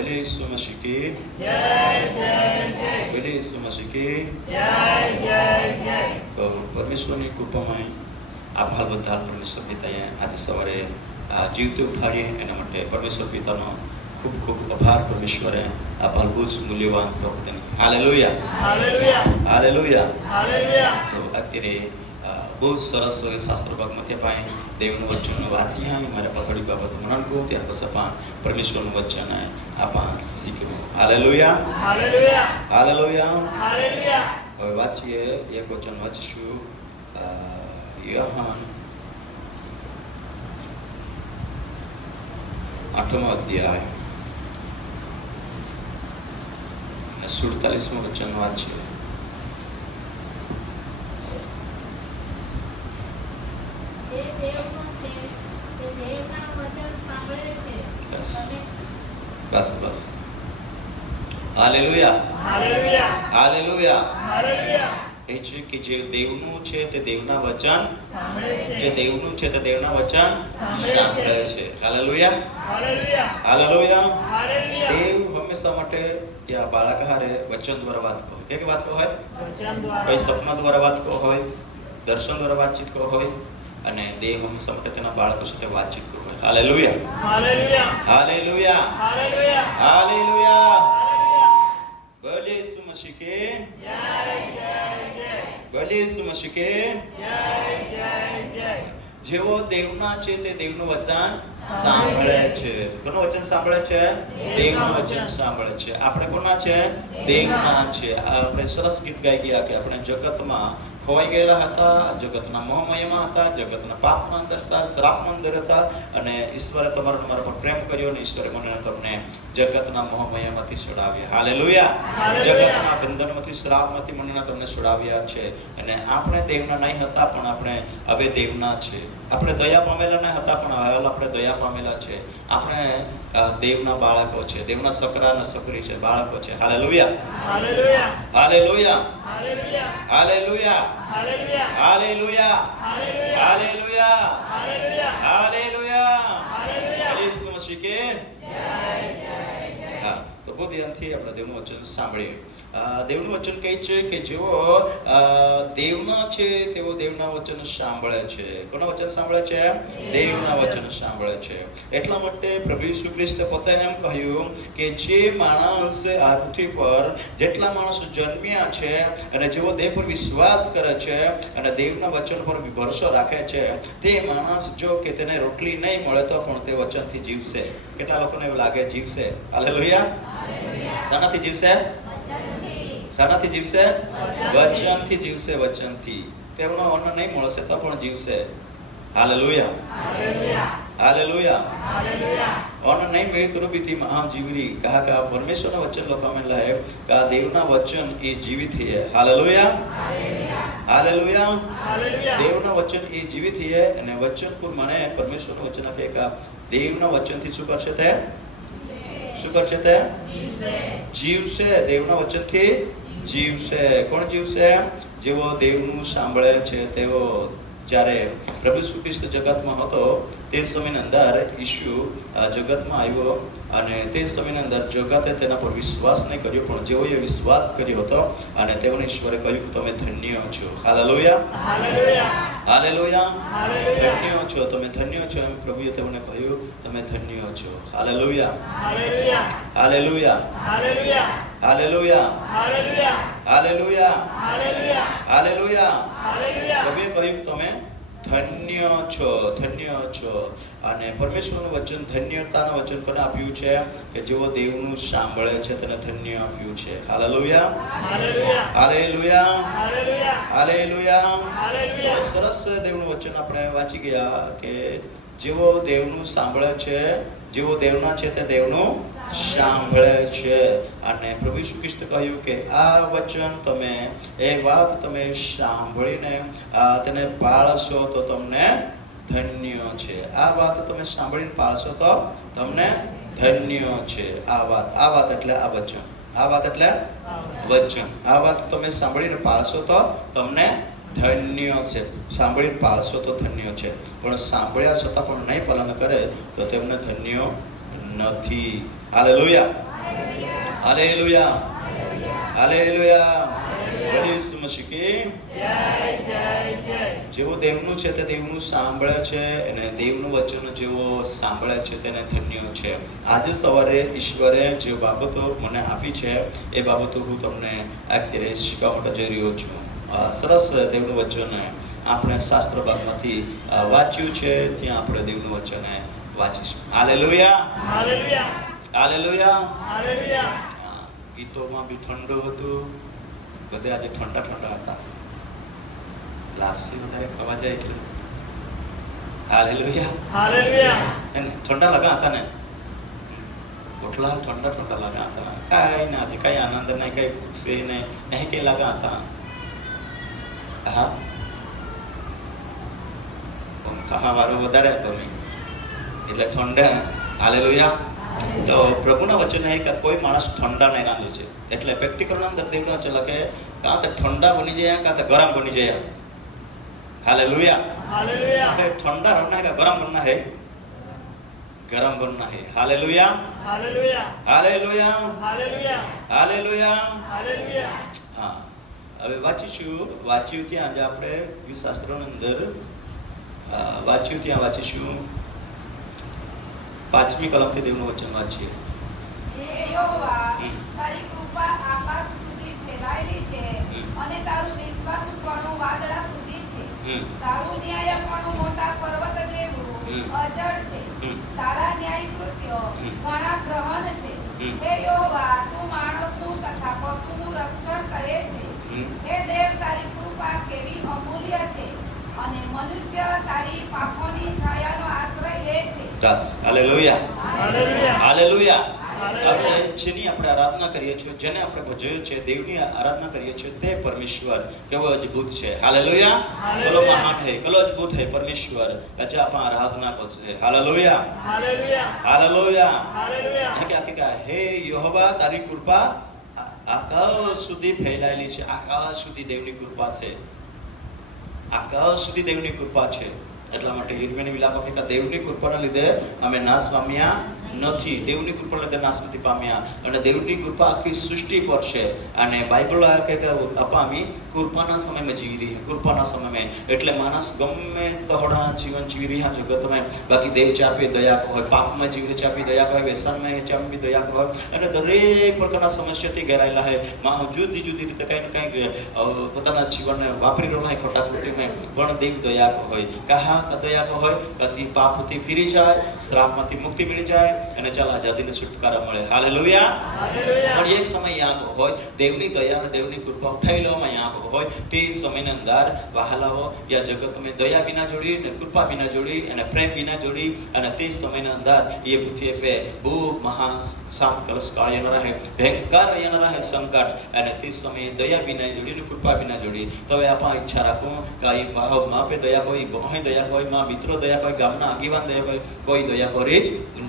बोले यीशु मसीह की जय जय जय बोले यीशु मसीह की जय जय जय। तो परमेश्वરની કૃપામાં આભાર બધા પરમેશ્વર પિતાએ આજે સવારે જીવતે ઉઠાડીએ એના માટે પરમેશ્વર પિતાનો ખૂબ ખૂબ આભાર પરમેશ્વરે આ ભરપૂર મૂલ્યવાન પ્રવૃત્તિને હાલેલુયા हालेलुया હાલેલુયા हालेलुया। તો અત્યારે બહુ સરસ શાસ્ત્ર ભાગમાંથી આપણે દેવનું વચન વાંચીએ મારા પથડી બાબત મનન કહું ત્યાર પછી આપણે પરમેશ્વરનું વચન આપણે શીખ્યું હાલેલુયા हालेलुया હાલેલુયા हालेलुया। હવે વાંચીએ એક વચન વાંચીશું યોહાન 8મો અધ્યાય 47મું વચન વાંચીએ। જે દેવનો છે તે દેવના વચન સાંભળે છે બસ અને બસ બસ હાલેલુયા हालेलुया હાલેલુયા हालेलुया। એ છે કે જે દેવનું છે તે દેવના વચન સાંભળે જે છે દેવનું છે તે દેવના વચન સાંભળે છે હાલેલુયા हालेलुया હાલેલુયા हालेलुया। દેવ હંમેશા માટે કે આ બાળક હારે વચન દ્વારા વાત કહો કે વાત કહો હોય वचन કોઈ द्वारा સપના દ્વારા વાત કહો હોય દર્શન દ્વારા વાતચીત કહો હોય અને દેવ હંમેશા માટે તેના બાળકો સાથે વાતચીત કહો હોય hallelujah hallelujah hallelujah hallelujah hallelujah hallelujah. बोले यीशु मसीह के जय जय जय बोले यीशु मसीह के जय जय जय। જેવો દેવના છે તે દેવનું વચન સાંભળે છે કોનું વચન સાંભળે છે દેવનું વચન સાંભળે છે આપણે કોના છે દેવના છે આપણે સરસ ગીત ગાઈ ગયા કે આપણે જગતમાં ખોવાઈ ગયેલા હતા જગતના મોહમયમાં હતા જગતના પાપના અંદર હતા શ્રાપના અંદર હતા અને ઈશ્વરે તમારા પર પ્રેમ કર્યો અને ઈશ્વરે મને તમને જગતના મોહમયમાંથી છોડાવ્યા હાલેલુયા જગતના બંધનમાંથી શ્રાપમાંથી મને તમને છોડાવ્યા છે અને આપણે દેવના નહીં હતા પણ આપણે હવે દેવના છે આપણે દયા પામેલા નહીં હતા પણ હવે આપણે દયા પામેલા છે આપણે દેવના બાળકો છે દેવના છોકરા અને છોકરી છે બાળકો છે hallelujah hallelujah hallelujah hallelujah hallelujah hallelujah hallelujah hallelujah hallelujah hallelujah hallelujah hallelujah. Yeshu Masih के હા તો બહુ ધ્યાનથી આપણે દેવનું વચન સાંભળીએ દેવનું વચન કહે છે કે જેઓ દેવના છે તેઓ દેવના વચન સાંભળે છે કોના વચન સાંભળે છે દેવના વચન સાંભળે છે એટલા માટે પ્રભુ ઈસુ ખ્રિસ્તે પોતે એમ કહ્યું કે જે માણસ આ પૃથ્વી પર જેટલા માણસો જન્મ્યા છે અને જેઓ દેવ પર વિશ્વાસ કરે છે અને દેવના વચન પર ભરોસો રાખે છે તે માણસ જો કે તેને રોટલી નહીં મળે તો પણ તે વચનથી જીવશે કેટલા લોકોને એવું લાગે જીવશે હાલેલુયા શાનાથી જીવશે શાનાથી જીવશે વચનથી જીવશે વચનથી તેમનો અન્ન નહીં મળશે તો પણ જીવશે હાલેલુયા हालेलुया હાલેલુયા हालेलुया। અન્ન નહીં મળી તો બીતી મહા જીવરી કહા કે આ પરમેશ્વરના વચન લોકોમાં લાયક કે આ દેવના વચન એ જીવિત છે હાલેલુયા હાલેલુયા हालेलुया દેવના વચન એ જીવિત છે અને વચન પર મને પરમેશ્વરનું વચન આપે કે દેવના વચનથી શું કરશે તે શું કરશે તે જીવશે દેવના વચનથી જીવશે કોણ જીવશે જેઓ દેવનું સાંભળે છે તેઓ જ્યારે પ્રભુ ઈસુ ખ્રિસ્ત જગતમાં હતો તે સમયની અંદર ઈસુ જગતમાં આવ્યો અને તે સમયની અંદર જગતે તેના પર વિશ્વાસ નહીં કર્યો પણ જેઓએ વિશ્વાસ કર્યો હતો અને તેઓને ઈશ્વરે કહ્યું કે તમે ધન્ય છો હાલેલુયા हालेलुया હાલેલુયા हालेलुया ધન્ય છો તમે ધન્ય છો એમ પ્રભુએ તેમને કહ્યું તમે ધન્ય છો hallelujah hallelujah hallelujah hallelujah hallelujah hallelujah hallelujah hallelujah hallelujah hallelujah. પ્રભુએ કહ્યું તમે ધન્ય છો અને પરમેશ્વરનું વચન ધન્યતાનું વચન કોને આપ્યું છે કે જેઓ દેવનું સાંભળે છે તેને ધન્ય આપ્યું છે hallelujah hallelujah hallelujah hallelujah hallelujah hallelujah. સરસ દેવનું વચન આપણે વાંચી ગયા કે જેઓ દેવનું સાંભળે છે જેઓ દેવના છે તે દેવનું સાંભળે છે અને પ્રભુ ઈસુ ખ્રિસ્તે કહ્યું કે આ વચન તમે એ વાત તમે સાંભળીને તેને પાળશો તો તમને ધન્ય છે આ વાત તમે સાંભળીને પાળશો તો તમને ધન્ય છે આ વાત એટલે આ વચન આ વાત એટલે વચન આ વાત તમે સાંભળીને પાળશો તો તમને ધન્ય છે સાંભળીને પાળશો તો ધન્ય છે પણ સાંભળ્યા છતાં પણ નહીં પાલન કરે તો તેમને ધન્ય નથી. Hallelujah, hallelujah, hallelujah. બોલો ઈસુ મસીહ કી જય જય જય. જેવું દેવનું છે તે દેવનું સાંભળે છે અને દેવનું વચન જેવો સાંભળે છે તેને ધન્ય છે. આજે સવારે ઈશ્વરે જે બાબતો મને આપી છે એ બાબતો હું તમને અત્યારે શીખવા માટે જઈ રહ્યો છું. સરસ દેવનું વચન આપણે શાસ્ત્ર ભાગમાંથી વાંચ્યું છે, ત્યાં આપણે દેવનું વચન વાંચીશું. Hallelujah, hallelujah, hallelujah. હાલેલુયા. ગીતોમાં બી ઠંડુ હતું, બધે આજે ઠંડા ઠંડા હતા. લાપસી વધારે ખવા જાય એટલે હાલેલુયા. હાલેલુયા. ઠંડા લગા હતા ને, ઓટલા ઠંડા ઠંડા લગા હતા. કાંઈ ના આજે કઈ આનંદ નહીં, કઈ ખુશી નહીં, નહીં કઈ લગા હતા. હા, પંખા વાળું વધારે હતો નહીં એટલે ઠંડા. હાલેલુયા. તો પ્રભુના વચન એ કે કોઈ માણસ ઠંડા નહીં રાંધે છે, એટલે પ્રેક્ટિકલના અંદર દેવના વચન લખે કાં તો ઠંડા બની જાય કાં તો ગરમ બની જાય. હાલેલુયા. હાલેલુયા. ठंडा रहना है गरम बनना है? गरम बनना है. Hallelujah, hallelujah. Hallelujah, hallelujah. Hallelujah. Hallelujah. હા, હવે વાંચ્યું ત્યાં આજે આપણે શાસ્ત્રોની અંદર વાંચ્યું ત્યાં વાંચીશું. 5મી કલમથી દેવનું વચન વાંચીએ. હે યહોવા, તારી કૃપા આકાશ સુધી ફેલાયેલી છે અને તારું વિશ્વાસુપણું વાદળા સુધી છે. તારું ન્યાયપણું મોટા પર્વત જેવું અજળ છે. તારા ન્યાય કૃત્યો ઘણા ગ્રહણ છે. હે યહોવા, તું માણસનું તથા પશુનું રક્ષણ કરે છે. હે દેવ, તારી કૃપા કેવી અમૂલ્ય છે અને મનુષ્ય તારી પાંખોની છાયાનો આશ્રય લે છે. બસ. Hallelujah, hallelujah. હાલેલુયા. હાલેલુયા. આપણે જેની આપણે આરાધના કરીએ છીએ, જેને આપણે ભજવીએ છીએ, દેવની આરાધના કરીએ છીએ, તે પરમેશ્વર કેવો અદ્ભુત છે. હાલેલુયા. કલો મહાન है, कलो अद्भुत है परमेश्वर. अच्छा अपना आराधना करते. Hallelujah, hallelujah. हालेलुया. હાલેલુયા. क्या क्या हे यहोवा, तारी कृपा आकाश સુધી ફેલાયેલી છે. આકાશ સુધી દેવની કૃપા છે. આકાશ સુધી દેવની કૃપા છે. એટલા માટે હિરમેની વિલાપો કે દેવની કૃપાના લીધે અમે નાશ પામ્યા નથી. દેવની કૃપાના લીધે નાશ નથી પામ્યા. અને દેવની કૃપા આખી સૃષ્ટિ પર છે. અને બાઇબલ કે અપામી કૃપાના સમયમાં જીવી રહી, કૃપાના સમયમાં. એટલે માણસ ગમે તહોડા જીવન જીવી રહ્યા જગતમાં, બાકી દેવ ચાપે દયા હોય, પાપમાં જીવી ચાપી દયા હોય, વ્યસનમાં ચાપી દયા હોય, અને દરેક પ્રકારના સમસ્યાથી ઘેરાયેલા હોય. જુદી જુદી રીતે કંઈ ને કંઈ પોતાના જીવનને વાપરી રહ્યો હોય ખોટા કૃત્યમાં, પણ દેવ દયા હોય. કહા દયા હોય કદી પાપથી ફરી જાય, શ્રાપમાંથી મુક્તિ મળી જાય અને ચાલ આઝાદીને છુટકારા મળે. હાલેલુયા. હાલેલુયા. પણ એક સમય યાદ હોય દેવની દયા અને દેવની કૃપા ઉઠાવેલોમાં યાદ હોય તે સમયની અંદર વહાલાઓ યા જગતમાં દયા વિના જોડી અને કૃપા વિના જોડી અને પ્રેમ વિના જોડી અને તે સમયની અંદર એ પૃથ્વી पे બહુ મહાન સાત કલશ કાળ येणार आहे, ભયંકર येणार आहे સંકટ. અને તે સમયે દયા વિના જોડી અને કૃપા વિના જોડી. તો હવે આપણે ઈચ્છા રાખો કે આ ભાવ માપે દયા હોય, બહોય દયા હોય, માં મિત્રો દયા હોય, ગામના આગેવાન દયા હોય, કોઈ દયા કરે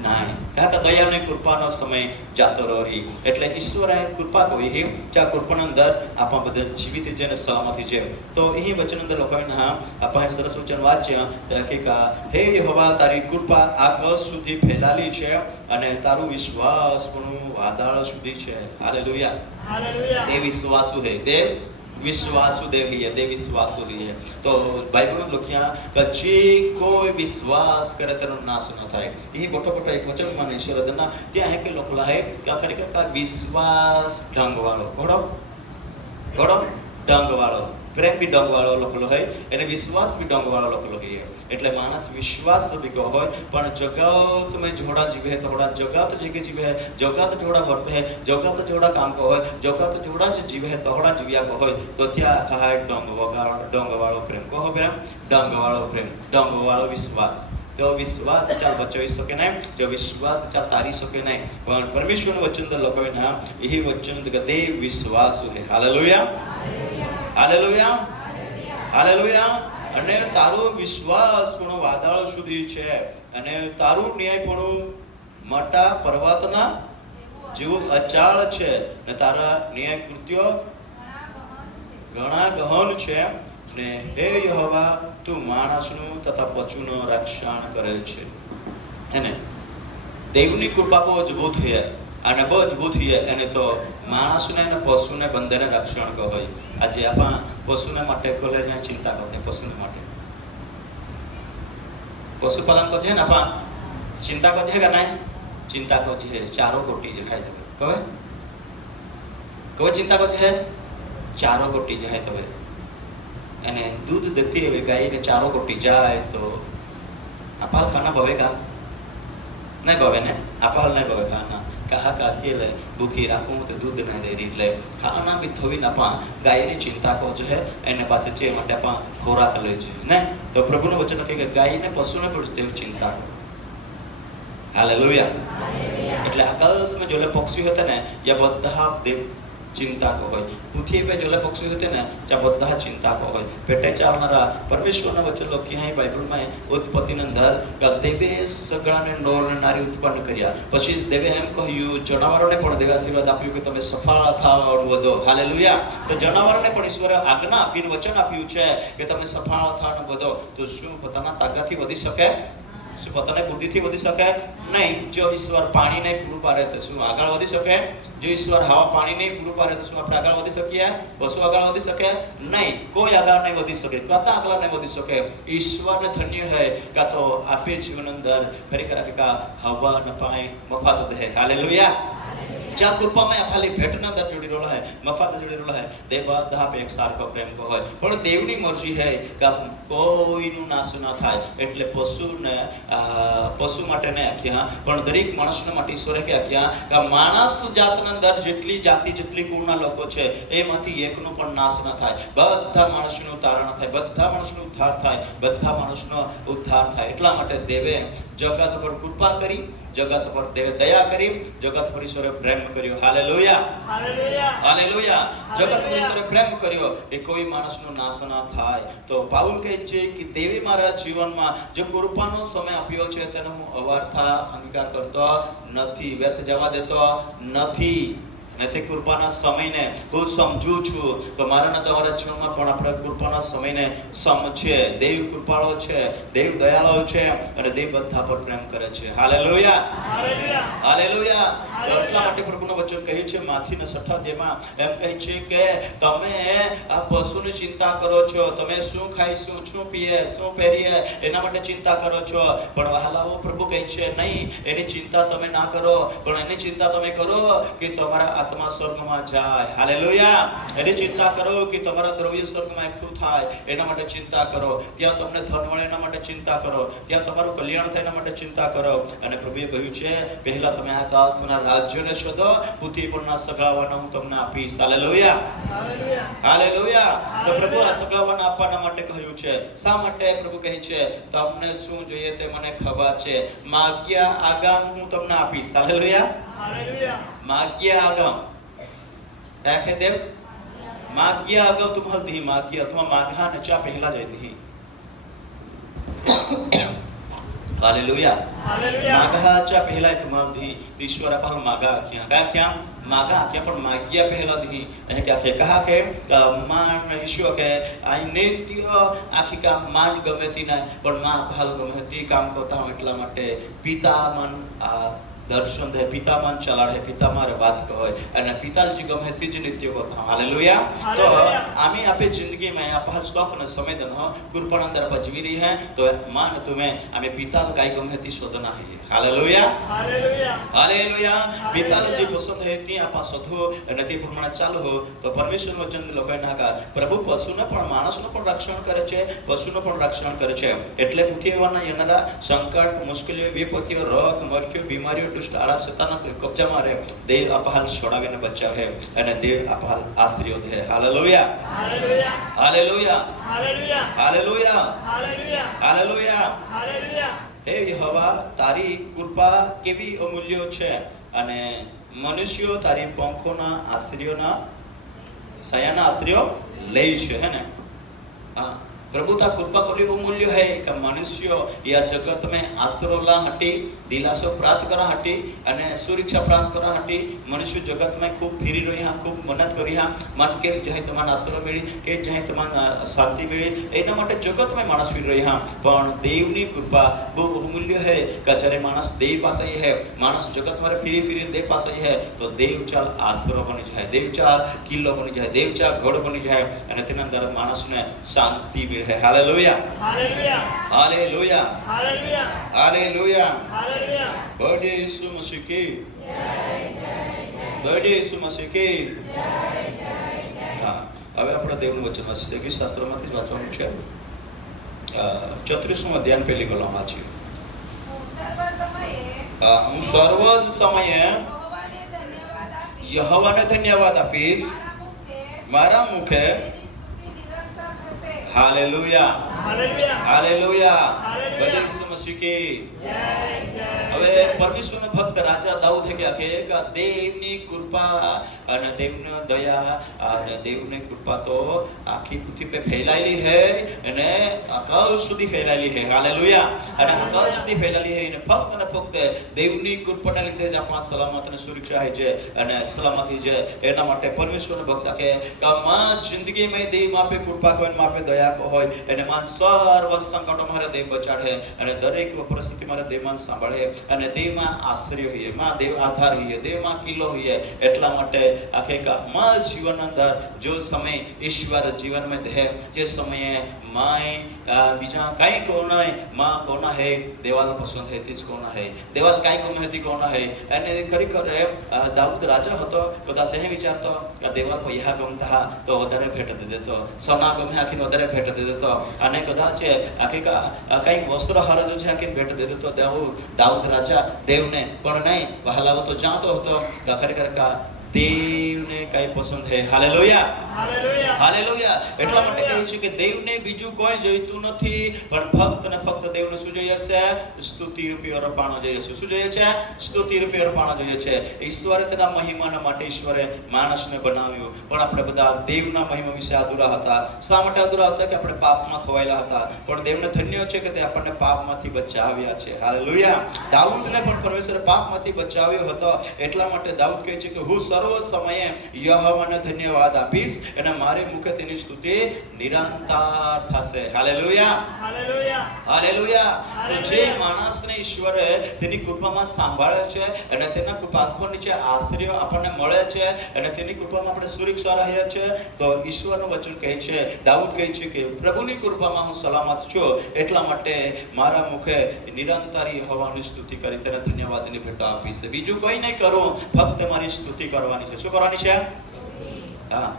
નહીં. કારણ કે દયા અને કૃપાનો સમય જાતો રહી. એટલે ઈશ્વરે કૃપા કરી ચા કૃપાના અંદર આપણા બધા જીવિત છે અને સલામતી છે. તો એ વચન અંદર લોકોને આપણે સરસ વચન વાંચ્યા કે હે યહોવા, તારી કૃપા આકાશ સુધી ફેલાયેલી છે અને તારું વિશ્વાસ પણ વાદળ સુધી છે. હાલેલુયા. હાલેલુયા. તે વિશ્વાસુ હે, દેવ વિશ્વાસુ દેવ હી હે, દેવ વિશ્વાસુ હી હે. તો બાઇબલમાં લખ્યા કે જે કોઈ વિશ્વાસ કરે તેનો નાશ ન થાય. એ મોટો એક વચનમાં ઈશ્વર દના ત્યાં હે કે લખલા હે કે આખરે કે વિશ્વાસ ઢંગ વાળો ઘોડો ઢંગ વાળો, પ્રેમ બી ઢંગ વાળો લખેલો હોય અને વિશ્વાસ બી ઢંગ વાળો લખેલો હોય. એટલે માણસ વિશ્વાસ બીકો હોય પણ જગત में जोड़ा जीवे थोड़ा जगत जगह जीवे जगत जोड़ा वर्ते है जगत जोड़ा काम को હોય जगत जोड़ा જ જીવે તોડા જીવ્યા કો હોય તો ત્યાં ખાય ડંગ વાળો પ્રેમ કહો પ્રેમ, ડંગ વાળો પ્રેમ, ડંગ વાળો વિશ્વાસ. તો વિશ્વાસ ચાલ બચાવી શકે નહીં, જો વિશ્વાસ ચાલ તારી શકે નહીં. પણ પરમેશ્વરનું વચન તો લોકોએ ના એ વચન કે દેવ વિશ્વાસ હે. Hallelujah, hallelujah, hallelujah. અને તારો વિશ્વાસ પણ વાદળ સુધી છે અને તારું ન્યાય પણ મોટા પર્વતના જેવું અચાળ છે અને તારા ન્યાય કૃત્યો ઘણા ગહન છે. ને હે યહોવા, તું માણસનું તથા પશુનું રક્ષણ કરે છે. એને દેવની કૃપા બહુ અજબૂત છે અને બહુ અજબૂત છે એને તો માણસને અને પશુને બંનેને રક્ષણ કહે. આજે આપણા પશુને માટે કોલે ચિંતા કરते પશુને માટે પશુપાલન को है ना अपन चिंता को है ना चिंता को है चारों गोटी जो खाई तबे कहे कहे चिंता को है चारों गोटी जो है तबे અને दूध देती है गाय ने चारों गोटी जाए तो अपाल खाना भवेगा नहीं भवे ने अपाल नहीं भवेगा ना कहा कहती है भूखी રાખું તો દૂધ ના દે એટલે ખાના બી થોવી ના પા ગાયની ચિંતા કો જો હે એને પાસે છે માટે પા ખોરાક લે છે ને તો પ્રભુનું વચન કહે કે ગાયને પશુને પણ દેવ ચિંતા હાલેલુયા એટલે આકાશમાં જોલે પક્ષી હતા ને યા બધા દેવ चिंता को होय पृथ्वी पे जोले पक्षी होते ना त्या બધા चिंता को होय पेटे चावनारा परमेश्वरना वचन लख्या है बाइबल में उत्पत्ति अंदर કે દેવે સગળાને નર અને નારી ઉત્પન્ન કર્યા પછી દેવે એમ કહ્યું જનાવરોને પણ દેવ આશીર્વાદ આપ્યું કે તમે સફળ થાઓ અને વધો હાલેલુયા તો જનાવરોને પણ ઈશ્વરે આજ્ઞા આપીને વચન આપ્યું છે કે તમે સફળ થાઓ અને વધો તો શું પોતાના તાકાતથી વધી શકે શું પોતાની બુદ્ધિથી વધી શકે નહીં જો ઈશ્વર પાણી નહીં પૂરું પાડે તો શું આગળ વધી શકે જો ઈશ્વર હવા પાણી નહીં પૂરું પાડે તો શું આપણે આગળ વધી શકીએ પશુ આગળ વધી શકે નહીં કોઈ આગળ નહીં વધી શકે કતા આગળ નહીં વધી શકે ઈશ્વરને ધન્ય है का तो आपे जीवन अंदर खरेखर का हवा न पाए मफत दे हालेलुया जब कृपा में खाली भेटना अंदर जोड़ी रोला है मफत जोड़ी रोला है देव બધા એક સારખો પ્રેમ કો હોય પણ દેવની મરજી है કે કોઈનું નાશ ન થાય એટલે પશુ માટે ને આખ્યા પણ દરેક માણસના માટે ઈશ્વરે કે આખ્યા કે માણસ જાતના અંદર જેટલી જાતિ જેટલી ગુણના લોકો છે એમાંથી એકનો પણ નાશ ન થાય બધા માણસનું તારણ થાય બધા માણસનો ઉદ્ધાર થાય બધા માણસનો ઉદ્ધાર થાય એટલા માટે દેવે જગત પર કૃપા કરી જગત પર દેવે દયા કરી જગત પર ઈશ્વરે પ્રેમ કર્યો હાલેલુયા હાલેલુયા હાલેલુયા જગત પર ઈશ્વરે પ્રેમ કર્યો કે કોઈ માણસનો નાશ ન થાય તો પાઉલ કહે છે કે દેવે મારા જીવનમાં જે કૃપાનો સમય આપ્યો છે તેનો હું અવારથા અંગીકાર કરતો નથી વ્યર્થ જવા દેતો નથી તે કૃપાના સમયને હું સમજું છું તો મારા તમારા જીવનમાં પણ આપણે કૃપાના સમયને સમજીએ દેવ કૃપાળો છે દેવ દયાળુ છે અને દેવ બધા પર પ્રેમ કરે છે હાલેલુયા હાલેલુયા હાલેલુયા તો એટલા માટે પ્રભુનું વચન કહે છે માથીના 6 અધ્યાયમાં એમ કહે છે કે તમે આ પશુની ચિંતા કરો છો તમે શું ખાઈશું શું પીએ શું પહેરીએ એના માટે ચિંતા કરો છો પણ વહાલાઓ પ્રભુ કહે છે નહીં એની ચિંતા તમે ના કરો પણ એની ચિંતા તમે કરો કે તમારા આત્મા સ્વર્ગમાં જાય હાલેલુયા એની ચિંતા કરો કે તમારા દ્રવ્ય સ્વર્ગમાં એકઠું થાય એના માટે ચિંતા કરો ત્યાં તમને ધન મળે એના માટે ચિંતા કરો ત્યાં તમારું કલ્યાણ થાય એના માટે ચિંતા કરો અને પ્રભુએ કહ્યું છે પહેલા તમે આકાશના રાજ્યને શોધો પૃથ્વી પરના સગળાવાના હું તમને આપીશ હાલેલુયા હાલેલુયા હાલેલુયા તો પ્રભુ આ સગળાવાના આપવાના માટે કહ્યું છે શા માટે પ્રભુ કહે છે તમને શું જોઈએ તે મને ખબર છે માગ્યા આગામ હું તમને આપીશ હાલેલુયા હાલેલુયા માગ્યા આગામ રાખે દેવ માગ્યા અગાઉ तुम्हारे दी माग्या अथवा माघा नचा पहला जय दी हालेलुया हालेलुया माघा चा पहला तुम्हारे दी ईश्वर अपन मागा क्या मागा क्या पर माग्या पहला दी है क्या कहा के मान ईश्वर के आई नित्य आखी का मान गमेती ना पर मां भाल गमेती काम करता हूं એટલા માટે પિતા મન दर्शन दे पिता मन चला रहे पिता मारे बात कहो અને પિતાજી ગમે તે જ નિત્ય કરતા હાલેલુયા તો આમી આપે जिंदगी में अपहर स्टॉक ने समय देनो गुरपण अंदर पजवी रही है तो मान तुम्हें हमें पिता का गमे ती शोधना है हालेलुया हालेलुया हालेलुया पिता जी पसंद है ती आपा शोधो અને તે પ્રમાણે ચાલો હો તો પરમેશ્વર વચન લોકો નાકા પ્રભુ પશુને પણ માણસનો પણ રક્ષણ કરે છે પશુનો પણ રક્ષણ કરે છે એટલે પૃથ્વીના યનરા સંકટ મુશ્કેલીઓ વિપત્તિઓ રોગ મૃત્યુ બીમારીઓ આળા શેતાનના કબજામાં રહે દેવ અપહાલ છોડાવીને બચાવે અને દેવ અપહાલ આશીર્વાદ દે hallelujah hallelujah hallelujah hallelujah hallelujah hallelujah hallelujah hallelujah હે યહોવા તારી કૃપા કેવી અમૂલ્ય છે અને મનુષ્યો તારી પંખોના આશ્રયોના સયાના આશ્રયો લે છે હે ને હા प्रभुता कृपा कोली मूल्य है कि मनुष्य या जगत में आश्रो ला हटी दिलासो प्राप्त करा हटी अने सुरक्षा प्राप्त करा हटी मनुष्य जगत में खूब फिरी रही हाँ खूब मेहनत करी हाँ मन केस जहाँ तमारा आश्रो मिली के जहाँ तमारा शांति मिली एना माटे जगत में मानस फिर रही हाँ पण देवनी कृपा बहुमूल्य है कि जरे मानस देव पास आई है मानस जगत में फिरी फिरी देव पास आई है तो देव चाल आश्रो बनी जाए देव चाल किल्लो बनी जाए देव चाल गढ़ बनी जाए अने तेना अंदर मानस ने शांति मिले है hallelujah hallelujah hallelujah hallelujah hallelujah hallelujah बड़े यीशु मसीह की बड़े यीशु मसीह की हाँ હવે આપણે દેવનું વચન વાંચીએ ગીત શાસ્ત્રમાંથી જ વાંચવાનું છે 34મું અધ્યાય પહેલી કલમ વાંચીએ હું સર્વ સમયે યહોવાને ધન્યવાદ આપીશ મારા મુખે હાલેલુયા હાલેલુયા હાલેલુયા હાલેલુયા. બળે યીશુ મસીહ की જય જય હવે પરમેશ્વરનો ભક્ત રાજા દાઉદ કહે કે દેવની કૃપા અને દેવની દયા અને દેવની કૃપા તો આખી પૃથ્વી પર ફેલાયેલી છે અને અકાલ સુધી ફેલાયેલી છે હાલેલુયા અને અકાલ સુધી ફેલાયેલી છે અને ફક્ત દેવની કૃપાના લીધે જ આપણા સલામત અને સુરક્ષા છે અને સલામતી છે એના માટે પરમેશ્વરનો ભક્ત કહે કે માં જિંદગીમાં દેવ માપે કૃપા કોઈ માપે દયા હોય અને માં સર્વ સંકટો મારે દેવ બચાડે અને દરેક પરિસ્થિતિ મારે દેવમાં સાંભળે અને દેવમાં આશ્રય હોઈએ માં દેવ આધાર હોઈએ દેવમાં કિલ્લો હોઈએ એટલા માટે આખે માં જીવન અંદર જો સમય ઈશ્વર જીવન में है જે સમયે माय બીજા કઈ કોના માં કોના હે દેવાલ પસંદ હે તીજ કોના હે દેવાલ કઈ કોમ હતી કોના હે અને ખરેખર દાઉદ રાજા હતો કદાચ એ વિચારતો કે દેવાલ પર યહ ગમતા તો વધારે ભેટ દે દેતો સોના ગમે આખી વધારે ભેટ દે દેતો અને કદાચ આખી કઈ વસ્ત્ર હરજો છે આખી ભેટ દે દેતો દાઉદ રાજા દેવને પણ નહીં વહાલાવો તો જાતો હતો કે ખરેખર દેવને કઈ પસંદ હે હાલેલુયા હાલેલુયા હાલેલુયા એટલા માટે કહે છે કે દેવને બીજું કોઈ જોઈતું નથી પણ ફક્ત ને ફક્ત દેવને શું જોઈએ છે સ્તુતિ રૂપી અર્પણ જોઈએ છે શું જોઈએ છે સ્તુતિ રૂપી અર્પણ જોઈએ છે ઈશ્વરે તેના મહિમાના માટે ઈશ્વરે માણસને બનાવ્યો પણ આપણે બધા દેવના મહિમા વિશે અધૂરા હતા શા માટે અધૂરા હતા કે આપણે પાપમાં ખોવાયેલા હતા પણ દેવને ધન્ય છે કે તે આપણને પાપમાંથી બચાવ્યા છે હાલેલુયા દાઉદને પણ પરમેશ્વરે પાપમાંથી બચાવ્યો હતો એટલા માટે દાઉદ કહે છે કે હું સર્વ સમયે યહોવાને ધન્યવાદ આપીશ અને મારે મુખે તેની સ્તુતિ નિરંતર થશે હાલેલુયા હાલેલુયા હાલેલુયા તો જે હાલેલુયા. માણસને ઈશ્વરે તેની કૃપામાં સાંભળે છે અને તેના કૃપા આંખો નીચે આશ્રય આપણને મળે છે અને તેની કૃપામાં આપણે સુરક્ષા રહીએ છીએ તો ઈશ્વરનું વચન કહે છે દાઉદ કહે છે કે પ્રભુની કૃપામાં હું સલામત છું એટલા માટે મારા મુખે નિરંતર યહોવાની સ્તુતિ કરી તેને ધન્યવાદની ભેટ આપીશ બીજું કોઈ નહીં કરું ફક્ત મારી સ્તુતિ કરવાની છે શું કરવાની છે હા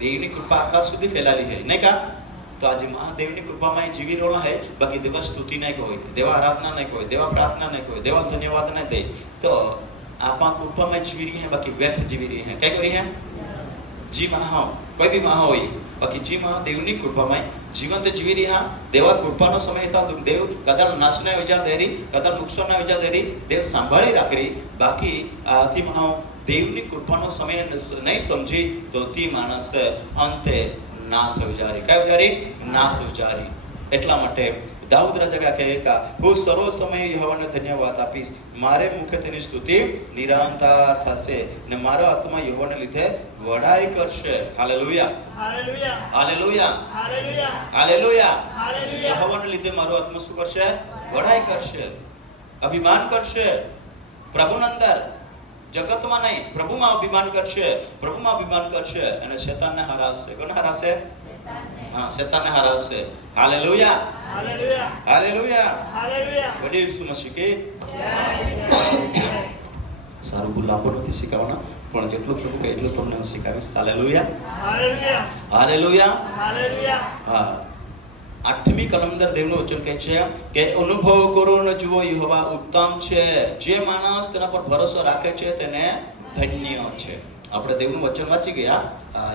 દેવની કૃપા આકાશ સુધી ફેલાયેલી છે નહીં કા તો આજે મહાદેવની કૃપામાં જીવી રહ્યો है બાકી દેવા સ્તુતિ નહીં કોઈ દેવા આરાધના નહીં કોઈ દેવા પ્રાર્થના નહીં કોઈ દેવા ધન્યવાદ નહીં દે તો આપા કૃપામાં જીવી રહી है બાકી व्यर्थ जीवी रही है क्या करी है जी महा कोई भी महा होई बाकी जी महादेवनी कृपाમાં જીવન તો જીવી રહ્યા દેવા કૃપાનો સમય હતા દેવ કદાચ નાશને વિજા દેરી કદાચ નુકસાનના વિજા દેરી દેવ સંભાળી રાખરી બાકી આથી મહા દેવની કૃપાનો સમય નહીં સમજી તો તે માણસ અંતે નાશ વિચારી કઈ વિચારી નાશ વિચારી એટલા માટે દાઉદ રાજા કહે કે હું સર્વ સમય યહોવાને ધન્યવાદ આપીશ મારે મુખે તેની સ્તુતિ નિરંતર થશે ને મારો આત્મા યહોવાને લીધે વડાઈ કરશે hallelujah hallelujah hallelujah hallelujah hallelujah hallelujah યહોવાને લીધે મારો આત્મા શું કરશે વડાઈ કરશે અભિમાન કરશે પ્રભુના અંદર જગતમાં નહીં પ્રભુમાં અભિમાન કરશે અને શેતાનને હરાવશે કોને હરાવશે હા શેતાનને હરાવશે હાલેલુયા હાલેલુયા હાલેલુયા હાલેલુયા વડે ઈસુ મસીહ કે જય જય સારું બહુ લાંબુ નથી શીખવવાના પણ જેટલું પ્રભુ કહે એટલું તમને હું શીખવીશ હાલેલુયા હાલેલુયા હાલેલુયા હાલેલુયા હા આઠમી કલમદર દેવનું વચન કહે છે કે અનુભવ કરો ને જુઓ યહોવા ઉત્તમ છે જે માણસ તેના પર ભરોસો રાખે છે તેને ધન્ય છે આપણે દેવનું વચન વાંચી ગયા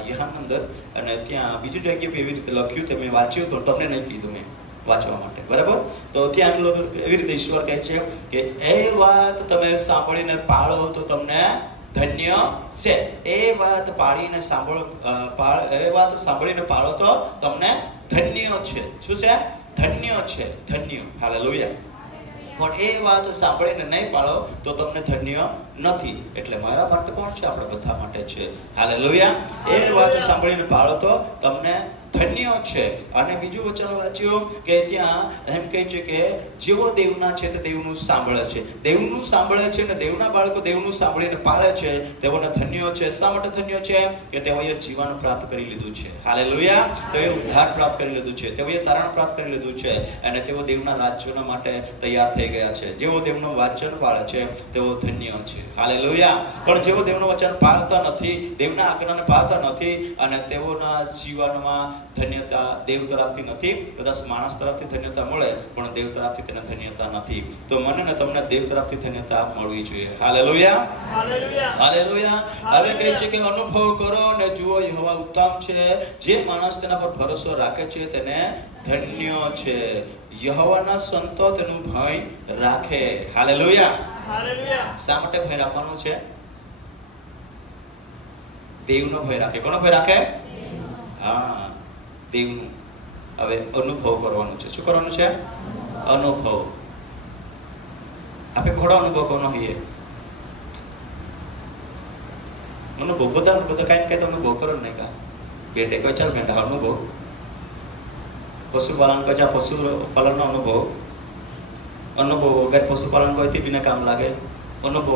યહાન અંદર અને ત્યાં બીજી જગ્યાએ એવી રીતે લખ્યું તે મેં વાંચ્યું તો તમને નહીં કીધું મેં વાંચવા માટે બરાબર તો ત્યાં એમ લોકો એવી રીતે ઈશ્વર કહે છે કે એ વાત તમે સાંભળીને પાળો તો તમને ધન્ય છે. એ વાત પાડીને સાંભળો, એ વાત સાંભળીને પાળો તો તમને ધન્ય છે. શું છે? ધન્ય છે. ધન્ય. હાલેલુયા. પણ એ વાત સાંભળીને નહીં પાળો તો તમને ધન્ય નથી. એટલે મારા માટે કોણ છે? આપણે બધા માટે છે. હાલેલુયા. એ વાત સાંભળીને પાળો તો તમને ધન્ય છે. અને બીજું વચન વાંચ્યું કે ત્યાં એમ કહે છે કે જેઓ દેવના છે તે દેવનું સાંભળે છે. દેવનું સાંભળે છે અને દેવના બાળકો દેવનું સાંભળીને પાળે છે તેઓને ધન્ય છે. શા માટે ધન્ય છે? કે તેઓએ જીવન પ્રાપ્ત કરી લીધું છે. હાલેલુયા. તેઓએ ઉદ્ધાર પ્રાપ્ત કરી લીધું છે. તેઓએ તારણ પ્રાપ્ત કરી લીધું છે અને તેઓ દેવના રાજ્યના માટે તૈયાર થઈ ગયા છે. જેઓ દેવનું વચન પાળે છે તેઓ ધન્ય છે. હાલેલુયા. પણ જેઓ દેવનું વચન પાળતા નથી, દેવના આજ્ઞાને પાળતા નથી અને તેઓના જીવનમાં ધન્યતા દેવ તરફથી નથી. કદાચ માણસ તરફથી ધન્યતા મળે પણ દેવ તરફથી તેને ધન્યતા નથી. તો મને ને તમને દેવ તરફથી ધન્યતા મળવી જોઈએ. હાલેલુયા. હાલેલુયા. હાલેલુયા. હવે કહે છે કે અનુભવ કરો ને જુઓ યહોવા ઉત્તમ છે. જે માણસ તેના પર ભરોસો રાખે છે તેને ધન્ય છે. યહોવાના સંતો તેનું ભય રાખે. હાલેલુયા. હાલેલુયા. શા માટે ભય રાખવાનું છે? દેવનો ભય રાખે. કોનો ભય રાખે? હા, દેવનું. હવે અનુભવ કરવાનું છે. શું કરવાનું છે? અનુભવ. આપણે ઘોડો અનુભવ કરવાનો હોઈએ. અનુભવ બધા કઈ ને કઈ તો અનુભવ કરો નહીં કા. બેટે કહે ચાલ બેટા અનુભવ. પશુપાલન કહે છે પશુપાલનનો અનુભવ વગર પશુપાલન કોઈ બી ને કામ લાગે. અનુભવ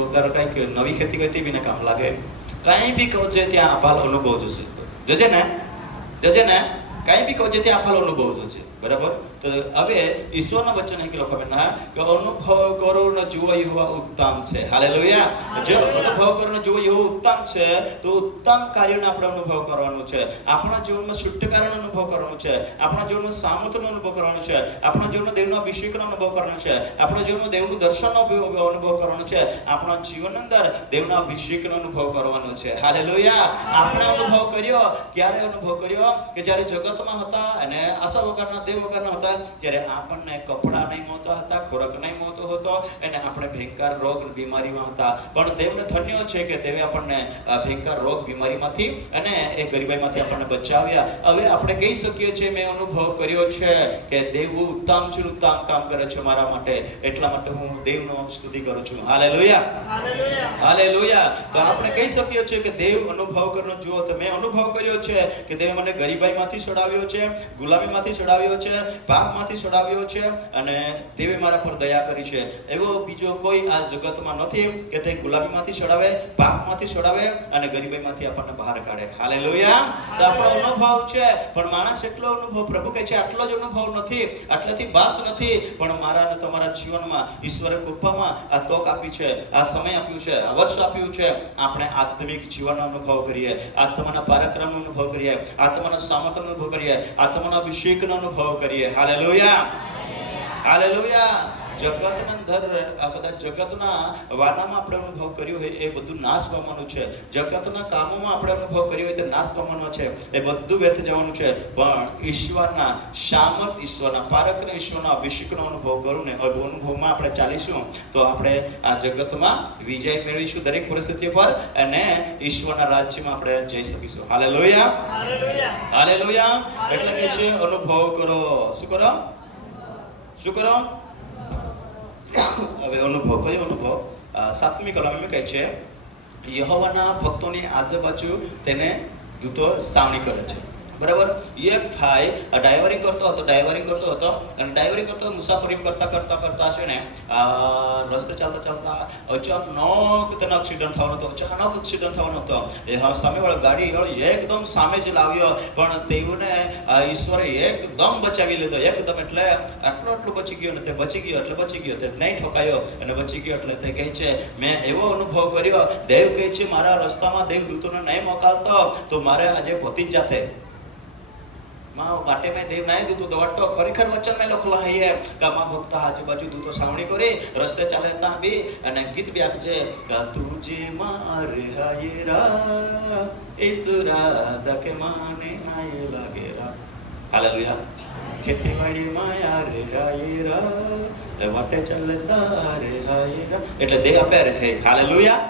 વગર કઈક નવી ખેતી કરતી બી ને કામ લાગે. કઈ બી કહો છે ત્યાં આપાલ અનુભવ જોશે. જોજે ને કઈ બી કહો છે ત્યાં આપાલ અનુભવ જોશે. બરાબર. તો હવે ઈશ્વરના વચન અહીં લખો બેન કે અનુભવ કરો ને જુઓ યહોવા ઉત્તમ છે. હાલેલુયા. જો અનુભવ કરો ને જુઓ યહોવા ઉત્તમ છે તો ઉત્તમ કાર્યોને આપણે અનુભવ કરવાનું છે. આપણા જીવનમાં છુટકારાનો અનુભવ કરવાનો છે. આપણા જીવનમાં સામર્થ્યનો અનુભવ કરવાનો છે. આપણા જીવનમાં દેવનો અભિષેકનો અનુભવ કરવાનો છે. આપણા જીવનમાં દેવનું દર્શનનો અનુભવ કરવાનો છે. આપણા જીવન અંદર દેવના અભિષેકનો અનુભવ કરવાનો છે. હાલેલુયા. આપણે અનુભવ કર્યો. ક્યારે અનુભવ કર્યો? કે જ્યારે જગતમાં હતા અને આશા વગરના દેવ વગરના હતા ત્યારે આપણને કપડા નહીં મળતા હતા, ખોરાક નહીં મળતો હતો અને આપણે ભયંકર રોગ બીમારીમાં હતા. પણ દેવને ધન્ય છે કે દેવે આપણને ભયંકર રોગ બીમારીમાંથી અને એ ગરીબાઈમાંથી આપણને બચાવ્યા. હવે આપણે કહી શકીએ છીએ મેં અનુભવ કર્યો છે કે દેવ ઉત્તમ છે, ઉત્તમ કામ કરે છે મારા માટે. એટલા માટે હું દેવનો સ્તુતિ કરું છું. હાલેલુયા. હાલેલુયા. હાલેલુયા. તો આપણે કહી શકીએ છીએ કે દેવ અનુભવ કરનો જુઓ તો મેં અનુભવ કર્યો છે કે દેવ મને ગરીબાઈમાંથી છોડાવ્યો છે, ગુલામીમાંથી છોડાવ્યો છે, પાપમાંથી છોડાવ્યો છે અને દેવે મારા પર દયા કરી છે. એવો બીજો કોઈ આ જગતમાં નથી કે તે ગુલામીમાંથી છોડાવે, પાપમાંથી છોડાવે અને ગરીબાઈમાંથી આપણને બહાર કાઢે. હાલેલુયા. તો આપણો અનુભવ છે પણ માણસ એટલો અનુભવ, પ્રભુ કહે છે આટલો જ અનુભવ નથી, આટલાથી બાસ નથી. પણ મારા અને તમારા જીવનમાં ઈશ્વરે કૃપામાં આ તક આપી છે, આ સમય આપ્યું છે, આ વર્ષ આપ્યું છે. આપણે આત્મિક જીવનનો અનુભવ કરીએ, આત્માના પરાક્રમનો અનુભવ કરીએ, આત્માના સામર્થ્યનો અનુભવ કરીએ, આત્માના અભિષેકનો અનુભવ કરીએ. હાલેલુયા. હાલેલુયા. જગતના અંદર કદાચ જગતના વાનામાં આપણે અનુભવ કર્યો હોય એ બધું નાશ પામવાનું છે. જગતના કામોમાં આપણે અનુભવ કર્યો હોય તે નાશ પામવાનો છે. એ બધું વ્યર્થ જવાનું છે. પણ ઈશ્વરના સામર્થ્ય, ઈશ્વરના પરાક્રમ, ઈશ્વરના અભિષેકનો અનુભવ કરું ને અનુભવમાં આપણે ચાલીશું તો આપણે આ જગતમાં વિજય મેળવીશું દરેક પરિસ્થિતિ પર અને ઈશ્વરના રાજ્યમાં આપણે જઈ શકીશું. હાલેલુયા. હાલેલુયા. હાલેલુયા. એટલે કે છે અનુભવ કરો. શું કરો? શું કરો? હવે અનુભવ કયો અનુભવ? 7મી કલમ કહે છે યહોવાના ભક્તોની આજુબાજુ તેને દૂતો સાવણી કરે છે. બરાબર. એક ભાઈ ડ્રાઈવરિંગ કરતો હતો અને ડ્રાઈવરિંગ કરતો મુસાફરી કરતા છે ને રસ્તે ચાલતા અચાનક તેને એક્સિડન્ટ થવાનો હતો. એ સામેવાળો ગાડી એકદમ સામે જ લાવ્યો પણ તેઓને ઈશ્વરે એકદમ બચાવી લીધો. એકદમ એટલે આટલું બચી ગયો ને તે બચી ગયો તે નહીં ઠોકાયો અને બચી ગયો. એટલે તે કહે છે મેં એવો અનુભવ કર્યો. દેવ કહે છે મારા રસ્તામાં દેવ દૂતોને નહીં મોકલતો તો મારે આજે પતી જ જાતે. વાટે મેં દેવ નહીં દૂતો દોડતો ખરેખર વચન મેં લખવા હૈયે ગામમાં ભક્ત આજુબાજુ દૂતો સાવણી કરી રસ્તે ચાલે ત્યાં બી અને ગીત બી આપજે તુજે મારે હાયરા ઈસુરા દકે માને આય લાગેરા. હાલેલુયા. ખેતીવાડી માયા રે હાયરા વાટે ચાલતા રે હાયરા. એટલે દેવ આપે રે. હાલેલુયા.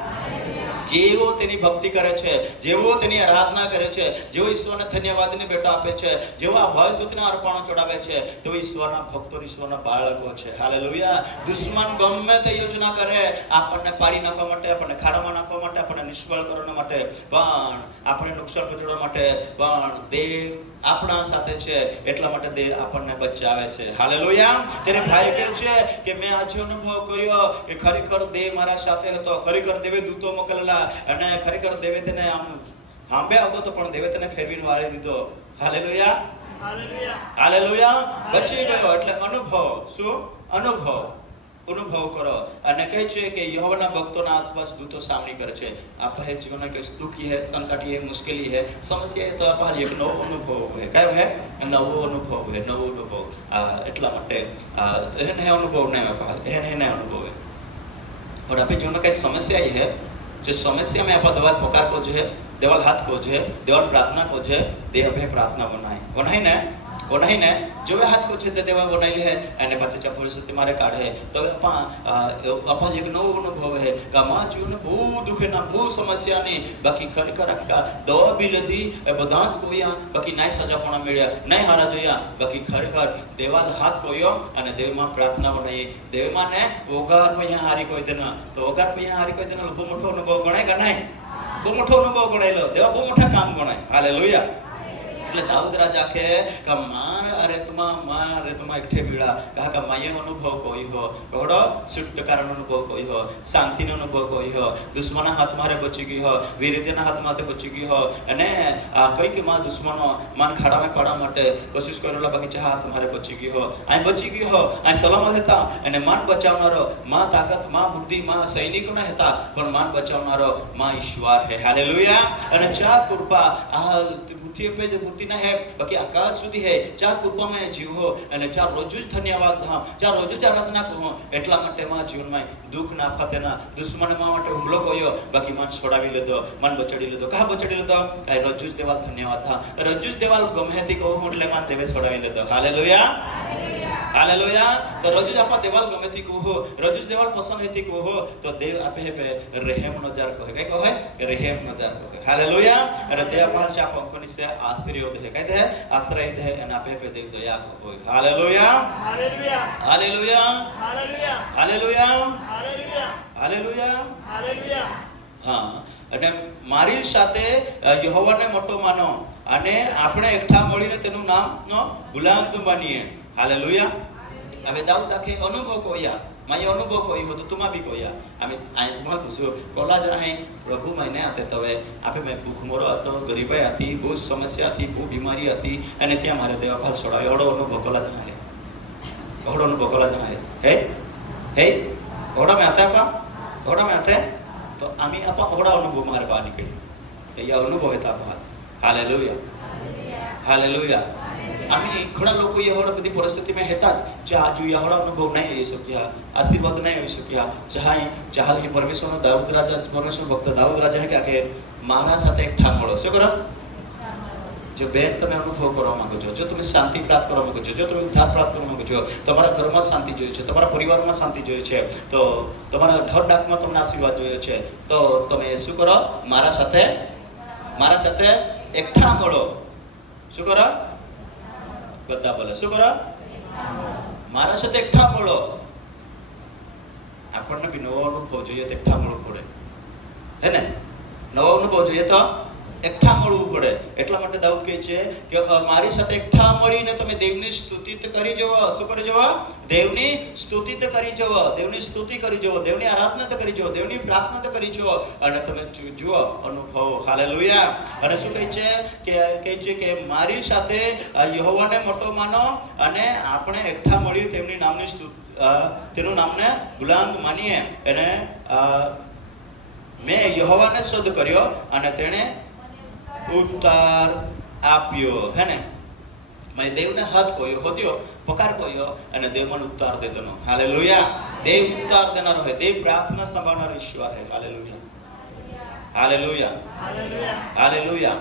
જેવો તેની ભક્તિ કરે છે, જેવો તેની આરાધના કરે છે, જેવો ઈશ્વરને ધન્યવાદની ભેટો આપે છે, જેવો આ ભય સ્તુતિના અર્પણો ચડાવે છે, તેઓ ઈશ્વરના ભક્તો, ઈશ્વરના બાળકો છે. હાલેલુયા. દુશ્મન ગમે તે યોજના કરે આપણને પાડી નાખવા માટે, આપણને ખાડામાં નાખવા માટે, આપણને નિષ્ફળ કરવા માટે, પણ આપણે નુકસાન પહોંચાડવા માટે, પણ દેવ આપણા સાથે છે એટલા માટે દેવ આપણને બચાવે છે. હાલેલુયા. તેને ભાઈ કહે છે કે મેં આજે અનુભવ કર્યો કે ખરેખર દેવ મારા સાથે હતો, ખરેખર દેવે દૂતો મોકલેલા અને ખરેખર દેવે તેને આમ આંબે આવતો હતો પણ દેવે તેને ફેરવીને વાળી દીધો. હાલેલુયા. હાલેલુયા. હાલેલુયા. બચી ગયો એટલે અનુભવ. શું અનુભવ? અનુભવ કરો. અને કહે છે કે યહોવાના ભક્તોના આસપાસ દૂતો સામની કરે છે. આપણે જીવન કે દુઃખી है, संकट है, मुश्किल है, समस्या है, तो આપણે એક નવો અનુભવ હોય. કયો હે? નવો અનુભવ હોય. નવો અનુભવ. એટલા માટે એને અનુભવ નહીં હોય, એને અનુભવ है. और આપણે जीवन में कई समस्या ही है, जो समस्या में आप दवाल पुकार को जो है, देवाल हाथ को जो है, देवाल प्रार्थना को जो है, देव है प्रार्थना बनाई ने वो नहीं ने जो हाथ को છે તે દેવા બનાવી લે અને પછી ચપોરી સત્ય મારે કાઢે તો આપા એક નવો અનુભવ હે કે માં જીવન બહુ દુઃખના બહુ સમસ્યાની બાકી ખરેખર આખા દવા બી લીધી એ બધા જ કોયા બાકી નાય સજા પણ મળ્યા નહીં હારા જોયા બાકી ખરેખર દેવાલ હાથ કોયો અને દેવમાં પ્રાર્થના બનાવી દેવમાં ને ઓગાર પૈયા હારી કોઈ દેના તો ઓગાર પૈયા હારી કોઈ દેના બહુ મોટો અનુભવ ગણાય કે નહીં? બહુ મોટો અનુભવ ગણાયેલો. દેવા બહુ મોટા કામ ગણાય. હાલેલુયા. એટલે દાઉદ રાજા કે મારે તમા એકઠે મીળા કહા કે માયે અનુભવ કોઈ હો ઘોડો છુટકારાનો અનુભવ કોઈ હો શાંતિનો અનુભવ કોઈ હો દુશ્મનના હાથમાં રે બચી ગઈ હો વીરત્યના હાથમાંથી બચી ગઈ હો અને કઈ કે માં દુશ્મનો માન ખાડામાં પાડવા માટે કોશિશ કરેલા બાકી ચા હાથ મારે બચી ગઈ હો આ બચી ગઈ હો આ સલામત હતા અને માન બચાવનારો માં તાકાત માં બુદ્ધિ માં સૈનિકો ના હતા પણ માન બચાવનારો માં ઈશ્વર હે. હાલેલુયા. અને ચા કૃપા આ પૃથ્વી पे जो मूर्ति ना है बाकी आकाश સુધી है ચા કૃપામાં જીવો અને ચા રોજ જ ધન્યવાદ ધામ ચા રોજ જ આરાધના કરો એટલા માટે માં જીવનમાં દુઃખ ના ફતેના દુશ્મન માં માટે હુમલો કર્યો બાકી મન છોડાવી લીધો મન બચડી લીધો કા બચડી લીધો કાઈ રોજ જ દેવાલ ધન્યવાદ થા રોજ જ દેવાલ ગમે તે કહું એટલે મન દેવે છોડાવી લીધો. હાલેલુયા. હાલેલુયા. તો રોજ જ આપા દેવાલ ગમે તે કહું રોજ જ દેવાલ પસંદ હતી કહું તો દેવ આપે હે રહેમ નજાર કહે કઈ કહે રહેમ નજાર કહે. હાલેલુયા. અને તે આપા ચા પંખની સે આશ્રય દે कहते हैं आश्रय दे અને આપે पे देव दया को. Hallelujah. Hallelujah. Hallelujah. Hallelujah. Hallelujah. Hallelujah. Hallelujah. Hallelujah. હા. અને મારી સાથે યહોવાને મોટો માનો અને આપણે એકઠા મળીને તેનું નામનો ગુલામ બનીએ. હાલેલુયા. હવે દાઉદ આખે અનુભવ કોયા मैं अनुभव कोई हो तो तुम भी कोया हमें आए तुम पूछो कोला जाए प्रभु मैंने आते तवे आपे मैं भूख मोरो હતો ગરીબાઈ હતી બહુ સમસ્યા હતી બહુ બીમારી હતી અને ત્યાં મારે દેવાભાલ છોડાયો ઓડો અનુભવ કોલા જાણે ઓડો અનુભવ કોલા જાણે હે ઓડા में आता है ओड़ा में आते तो आम्ही आपा ओड़ा अनुभव मारे बा निकली या अनुभव येता बा. हालेलुया. हालेलुया. आम्ही घણા લોકો એવડા બધી પરિસ્થિતિમાં હતા જે આજુ એવડા અનુભવ નહીં આવી શક્યા આશીર્વાદ નહીં આવી શક્યા ચાહલ કે પરમેશ્વરનો દાઉદ રાજા પરમેશ્વર ભક્ત દાઉદ રાજા કે મારા સાથે એકઠા મળો. શું કરો? જો બેન તમે અનુભવ કરવા માંગો છો જો તમે શાંતિ પ્રાપ્ત કરવા માંગો છો જો તમે ઉદ્ધાર પ્રાપ્ત કરવા માંગો છો તમારા ઘરમાં શાંતિ જોઈએ છે તમારા પરિવારમાં શાંતિ જોઈએ છે તો તમારા ઘર ડાકમાં તમને આશીર્વાદ જોઈએ છે તો તમે શું કરો? મારા સાથે એકઠા મળો. શું કરો? બધા બોલે શું કરો? મારા સાથે એકઠા મળો. આપણને બી નવો અનુભવ જોઈએ તો એકઠા મળવું પડે હે ને? નવો અનુભવ જોઈએ તો એકઠા મળવું પડે. એટલા માટે દાઉદ કહે છે કે મારી સાથે એકઠા મળીને તમે દેવની સ્તુતિ કરી જવો. શું કરી જવો? દેવની સ્તુતિ કરી જવો. દેવની સ્તુતિ કરી જવો. દેવની આરાધના કરી જવો. દેવની પ્રાર્થના કરી જવો અને તમે જુઓ અનુભવ. હાલેલુયા. અને શું કહે છે કે મારી સાથે યહોવાને મોટો માનો અને આપણે એકઠા મળી તેમની નામની તેનું નામને ગુલામ માનીએ. અને મેં યહોવાને શોધ કર્યો અને તેણે ઉત્તર આપ્યો. હે ને? મેં દેવને હાથ કોયો હોત્યો પકાર કોયો અને દેવ મને ઉત્તર દેતનો. હાલેલુયા. દેવ ઉત્તર દેનારો હે. દેવ પ્રાર્થના સંભાળનારો ઈશ્વર હે. હાલેલુયા. હાલેલુયા. હાલેલુયા.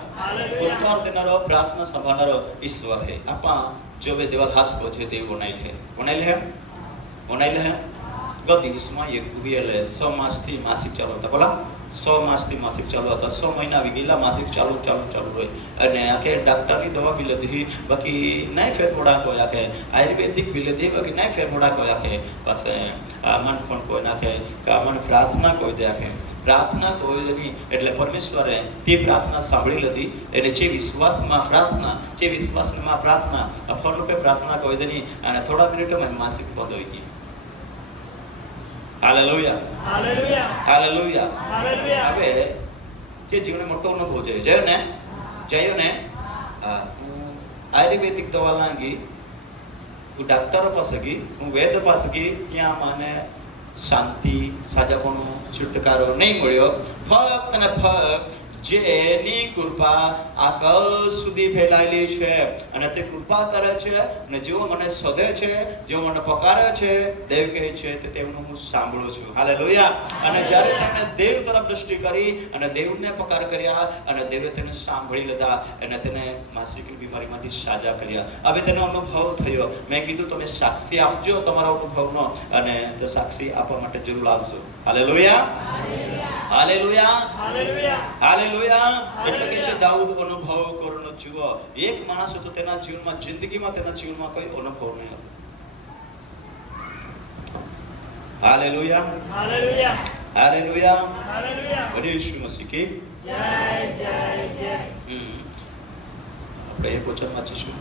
ઉત્તર દેનારો પ્રાર્થના સંભાળનારો ઈશ્વર હે. આપા જો બે દેવાલ હાથ કો છે દેવ બનાઈ લે ગત દિવસમાં એક એટલે 100 માસથી માસિક ચાલુ હતા. બોલા 100 માસથી માસિક ચાલુ હતા. 100 મહિના આવી ગયેલા, માસિક ચાલુ હોય. અને આખે ડાક્ટરની દવા બી લીધી, બાકી નહીં ફેર મોડા કોઈ આખે આયુર્વેદિક બી લીધી, બાકી નહીં ફેર મોડા કોઈ આખે પાસે મન પણ કોઈ નાખે કે મને પ્રાર્થના કોઈ દે આખે પ્રાર્થના કોઈ નહીં. એટલે પરમેશ્વરે તે પ્રાર્થના સાંભળી લીધી. એને જે વિશ્વાસમાં પ્રાર્થના અફળરૂપે પ્રાર્થના કોઈ દે નહીં, અને થોડા મિનિટોમાં માસિક બંધ હોઈ ગઈ. Hallelujah, hallelujah, hallelujah, hallelujah. હવે જે જીવને મોટો અનુભવ જોયો ને હું આયુર્વેદિક દવા લાગી, હું ડાક્ટરો પાસે ગઈ, હું વેદ પાસે ગઈ, ત્યાં મને શાંતિ, સાજાપણું, છુટકારો નહીં મળ્યો. ફક્ત ને ફક્ત જેની કૃપા આકાશ સુધી ફેલાયેલી છે, અને તે કૃપા કરે છે, અને જેઓ મને શોધે છે, જેઓ મને પકારે છે, દેવ કહે છે તે તેમનું હું સાંભળું છું. હાલેલુયા. અને જ્યારે તેમણે દેવ તરફ દ્રષ્ટિ કરી અને દેવને પકાર કર્યા, અને દેવે તેને સાંભળી લીધા, અને તેને માસિકની બીમારીમાંથી સાજા કર્યા. હવે તેનો અનુભવ થયો. મેં કીધું તમે સાક્ષી આપજો તમારા અનુભવનો, અને તે સાક્ષી આપવા માટે જરૂર આવજો. Hallelujah, hallelujah, hallelujah, hallelujah. એટલે કે છે દાઉદ અનુભવ કરવાનો જુઓ. એક માણસ હતો, તેના જીવનમાં તેના જીવનમાં કોઈ અનુભવ નહીં હતો. Hallelujah, hallelujah, hallelujah. હાલેલુયા. બની ઈસુ મસીહ કી જય, જય, જય. આપણે એક વચન વાંચીશું.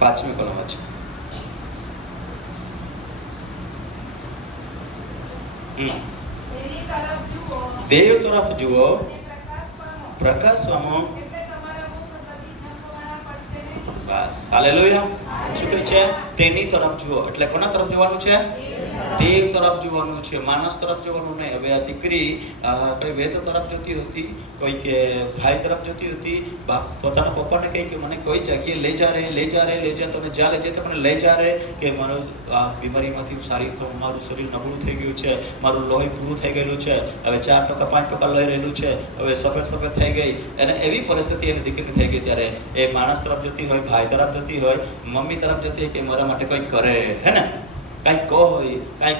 પાંચમી કલમ વાંચી. તેની તરફ જુઓ દેવ તરફ જુઓ, અને પ્રકાશ પામો. પ્રકાશ પામો. એટલે તમારા મુખ કદી ઝંખવાણા પડશે નહીં. બસ. હાલેલુયા. શું કહે છે? તેની તરફ જુઓ. એટલે કોના તરફ જોવાનું છે? દેવ તરફ જોવાનું છે, માણસ તરફ જોવાનું નહીં. હવે આ દીકરી કોઈ વેદ તરફ જતી હતી, કોઈ કે ભાઈ તરફ જતી હતી. પોતાના પપ્પાને કહે કે મને કોઈ જગ્યાએ લઈ જા રે, તમે જ્યાં લઈ જાય મને લઈ જા રે, કે મારું આ બીમારીમાંથી સારી થવું, મારું શરીર નબળું થઈ ગયું છે, મારું લોહી પૂરું થઈ ગયેલું છે, હવે 4% 5% લઈ રહેલું છે, હવે સફેદ થઈ ગઈ. અને એવી પરિસ્થિતિ એની દીકરી થઈ ગઈ. ત્યારે એ માણસ તરફ જતી હોય, ભાઈ તરફ જતી હોય, મમ્મી તરફ જતી હોય કે મારા માટે કંઈ કરે, હે ને, કાંઈ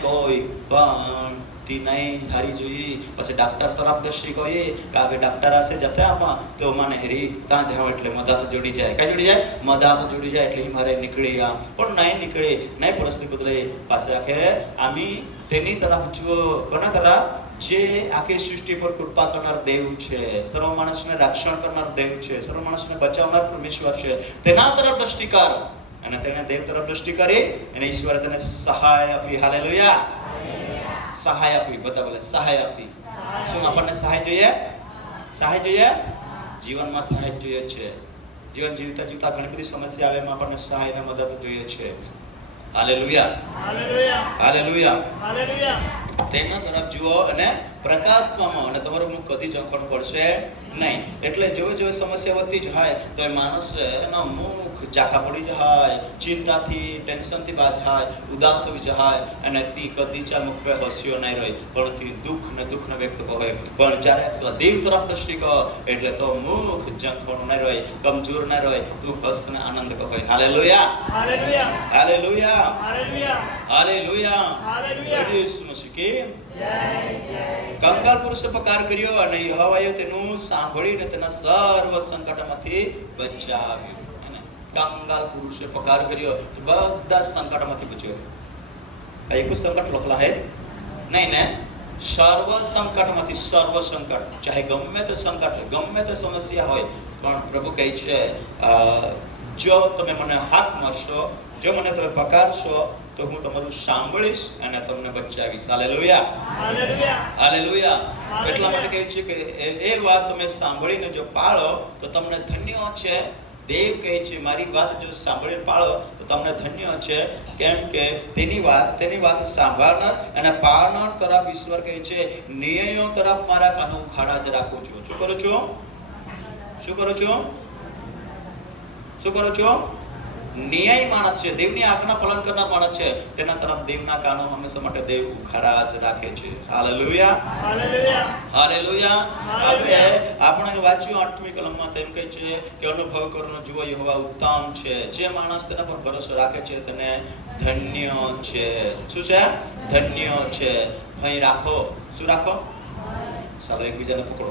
કોઈ પણ તી નહીં હારી જોઈ. પછી ડાક્ટર તરફ દ્રષ્ટિ કહી કે હવે ડાક્ટર હશે જતા આમાં તો મને હેરી ત્યાં જાવ એટલે મદદ જોડી જાય. કઈ જોડી જાય? મદદ જોડી જાય. એટલે મારે નીકળી આ પણ નહીં નીકળે, નહીં પરિસ્થિતિ બદલે. પાસે આખે આમી તેની તરફ જુઓ. કોના તરફ? જે આખી સૃષ્ટિ પર કૃપા કરનાર દેવ છે, સર્વ માણસને રક્ષણ કરનાર દેવ છે, સર્વ માણસને બચાવનાર પરમેશ્વર છે, તેના તરફ દ્રષ્ટિ કર. અને તેણે દેવ તરફ દ્રષ્ટિ કરી અને ઈશ્વરે તેને સહાય આપી. હાલેલુયા, સહાય આપી. બધા બોલે સહાય આપી. શું આપણને સહાય જોઈએ? સહાય જોઈએ. જીવનમાં સહાય જોઈએ છે. જીવન જીવતા ઘણી બધી સમસ્યા આવે, એમાં આપણને સહાય અને મદદ જોઈએ છે. Hallelujah, hallelujah, hallelujah. હાલેલુયા. તેના તરફ જુઓ અને પ્રકાશમાં, અને તમારું મુખ કદી ઝંખવાનું પડશે નહીં. એટલે જો સમસ્યા વધતી જાય તો એ માણસ એના મુખ ઝાંખા પડી જાય, ચિંતાથી, ટેન્શનથી બાજાય, ઉદાસ હોઈ જાય, અને તી કદી ચાલ મુખ પર હસ્યો નહીં રહે, પણ તી દુઃખને વ્યક્ત કહે. પણ જ્યારે દેવ તરફ દ્રષ્ટિ કહો એટલે તો મુખ ઝંખવાનું નહીં રહે, કમજોર નહીં રહે, તું હસને આનંદ કહે. Hallelujah, hallelujah, hallelujah, hallelujah, hallelujah. Hallelujah. Isu Masih કી જય, જય. કંગાલ પુરુષે પકાર કર્યો અને યહોવાએ તેનું સાંભળીને તેના સર્વ સંકટમાંથી બચાવ્યો. કંગાલ પુરુષે પકાર કર્યો, બધા સંકટમાંથી બચ્યો. આ એક જ સંકટ લખલા હે નહીં ને? સર્વ સંકટ, ચાહે ગમે તે સંકટ, ગમે તે સમસ્યા હોય, પણ પ્રભુ કહે છે જો તમે મને હાથ મારશો, જો મને તમે પકારશો તો હું તમારું સાંભળીશ અને તમને બચાવીશ. Hallelujah, hallelujah, hallelujah. એટલા માટે કહે છે કે એ વાત તમે સાંભળીને જો પાળો તો તમને ધન્ય છે. દેવ કહે છે મારી વાત જો સાંભળીને પાળો તો તમને ધન્ય છે, કેમ કે તેની વાત સાંભળનાર અને પાળનાર તરફ ઈશ્વર કહે છે નિયમો તરફ મારા કાનો ખાડા જ રાખું છું. શું કરો છો? ન્યાયી માણસ છે, દેવની આજ્ઞા પાલન કરનાર માણસ છે, તેના તરફ દેવના કાનો હંમેશા માટે દેવ ઉખાડા જ રાખે છે. Hallelujah, hallelujah, hallelujah. હાલેલુયા. આપણે આપણે વાંચ્યું 8મી કલમમાં તેમ કહે છે કે અનુભવ કરવાનો જુઓ યહોવા ઉત્તમ છે. જે માણસ તેના પર ભરોસો રાખે છે તેને ધન્ય છે. શું છે? ધન્ય છે. અહીં રાખો. શું રાખો? ચાલો એકબીજાને પકડો,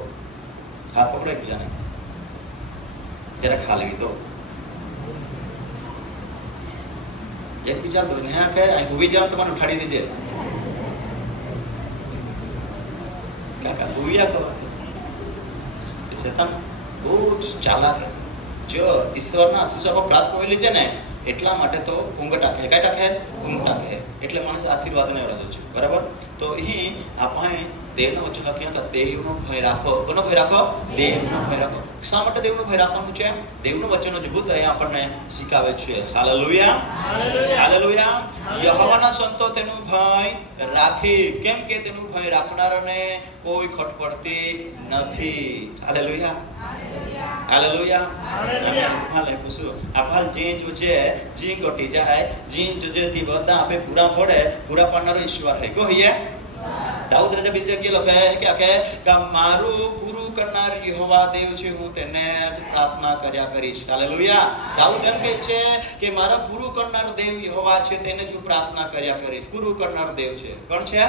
હાથ પકડો એકબીજાને, જરાક ખાલી દો. એકબીજા તો ને કે અહીં ઉભી જાવ, તમારે ઉઠાડી દેજે. કાકા ઉભ્યા કરો. શેતાન બહુ ચાલાક. જો ઈશ્વરના આશીર્વાદ પ્રાપ્ત કરી લીધે ને એટલા માટે તો ઊંઘ ટાકે. કઈ ટાકે? ઊંઘ ટાકે. એટલે માણસ આશીર્વાદને વરદે છે. બરાબર? તો અહીં આપણે દેવના વચન લખ્યા કે દેવનો ભય રાખો. કોનો ભય રાખો? દેવનો ભય રાખો. શા માટે દેવનો ભય રાખવાનું છે? દેવનું વચન અદ્ભુત અહીંયા આપણને શીખાવે છે. Hallelujah, hallelujah. યહોવાના સંતો તેનું ભય રાખી, કેમ કે તેનું ભય રાખનારને કોઈ ખટપડતી નથી. Hallelujah, hallelujah. હાલે પૂછું આપાલ જી જોજે જી ગોટી જાય જી જોજે થી બધા આપે પૂરા ફોડે પૂરા પાડનારો ઈશ્વર હે. કો હૈ દાઉદ રાજા બીજી જગ્યાએ લખે કે મારું પૂરું કરનાર યહોવા દેવ છે, હું તેને જ પ્રાર્થના કર્યા કરીશ. હાલેલુયા. દાઉદ એમ કહે છે કે મારા પૂરું કરનાર દેવ યહોવા છે, તેને જ હું પ્રાર્થના કર્યા કરીશ. પૂરું કરનાર દેવ છે. કોણ છે?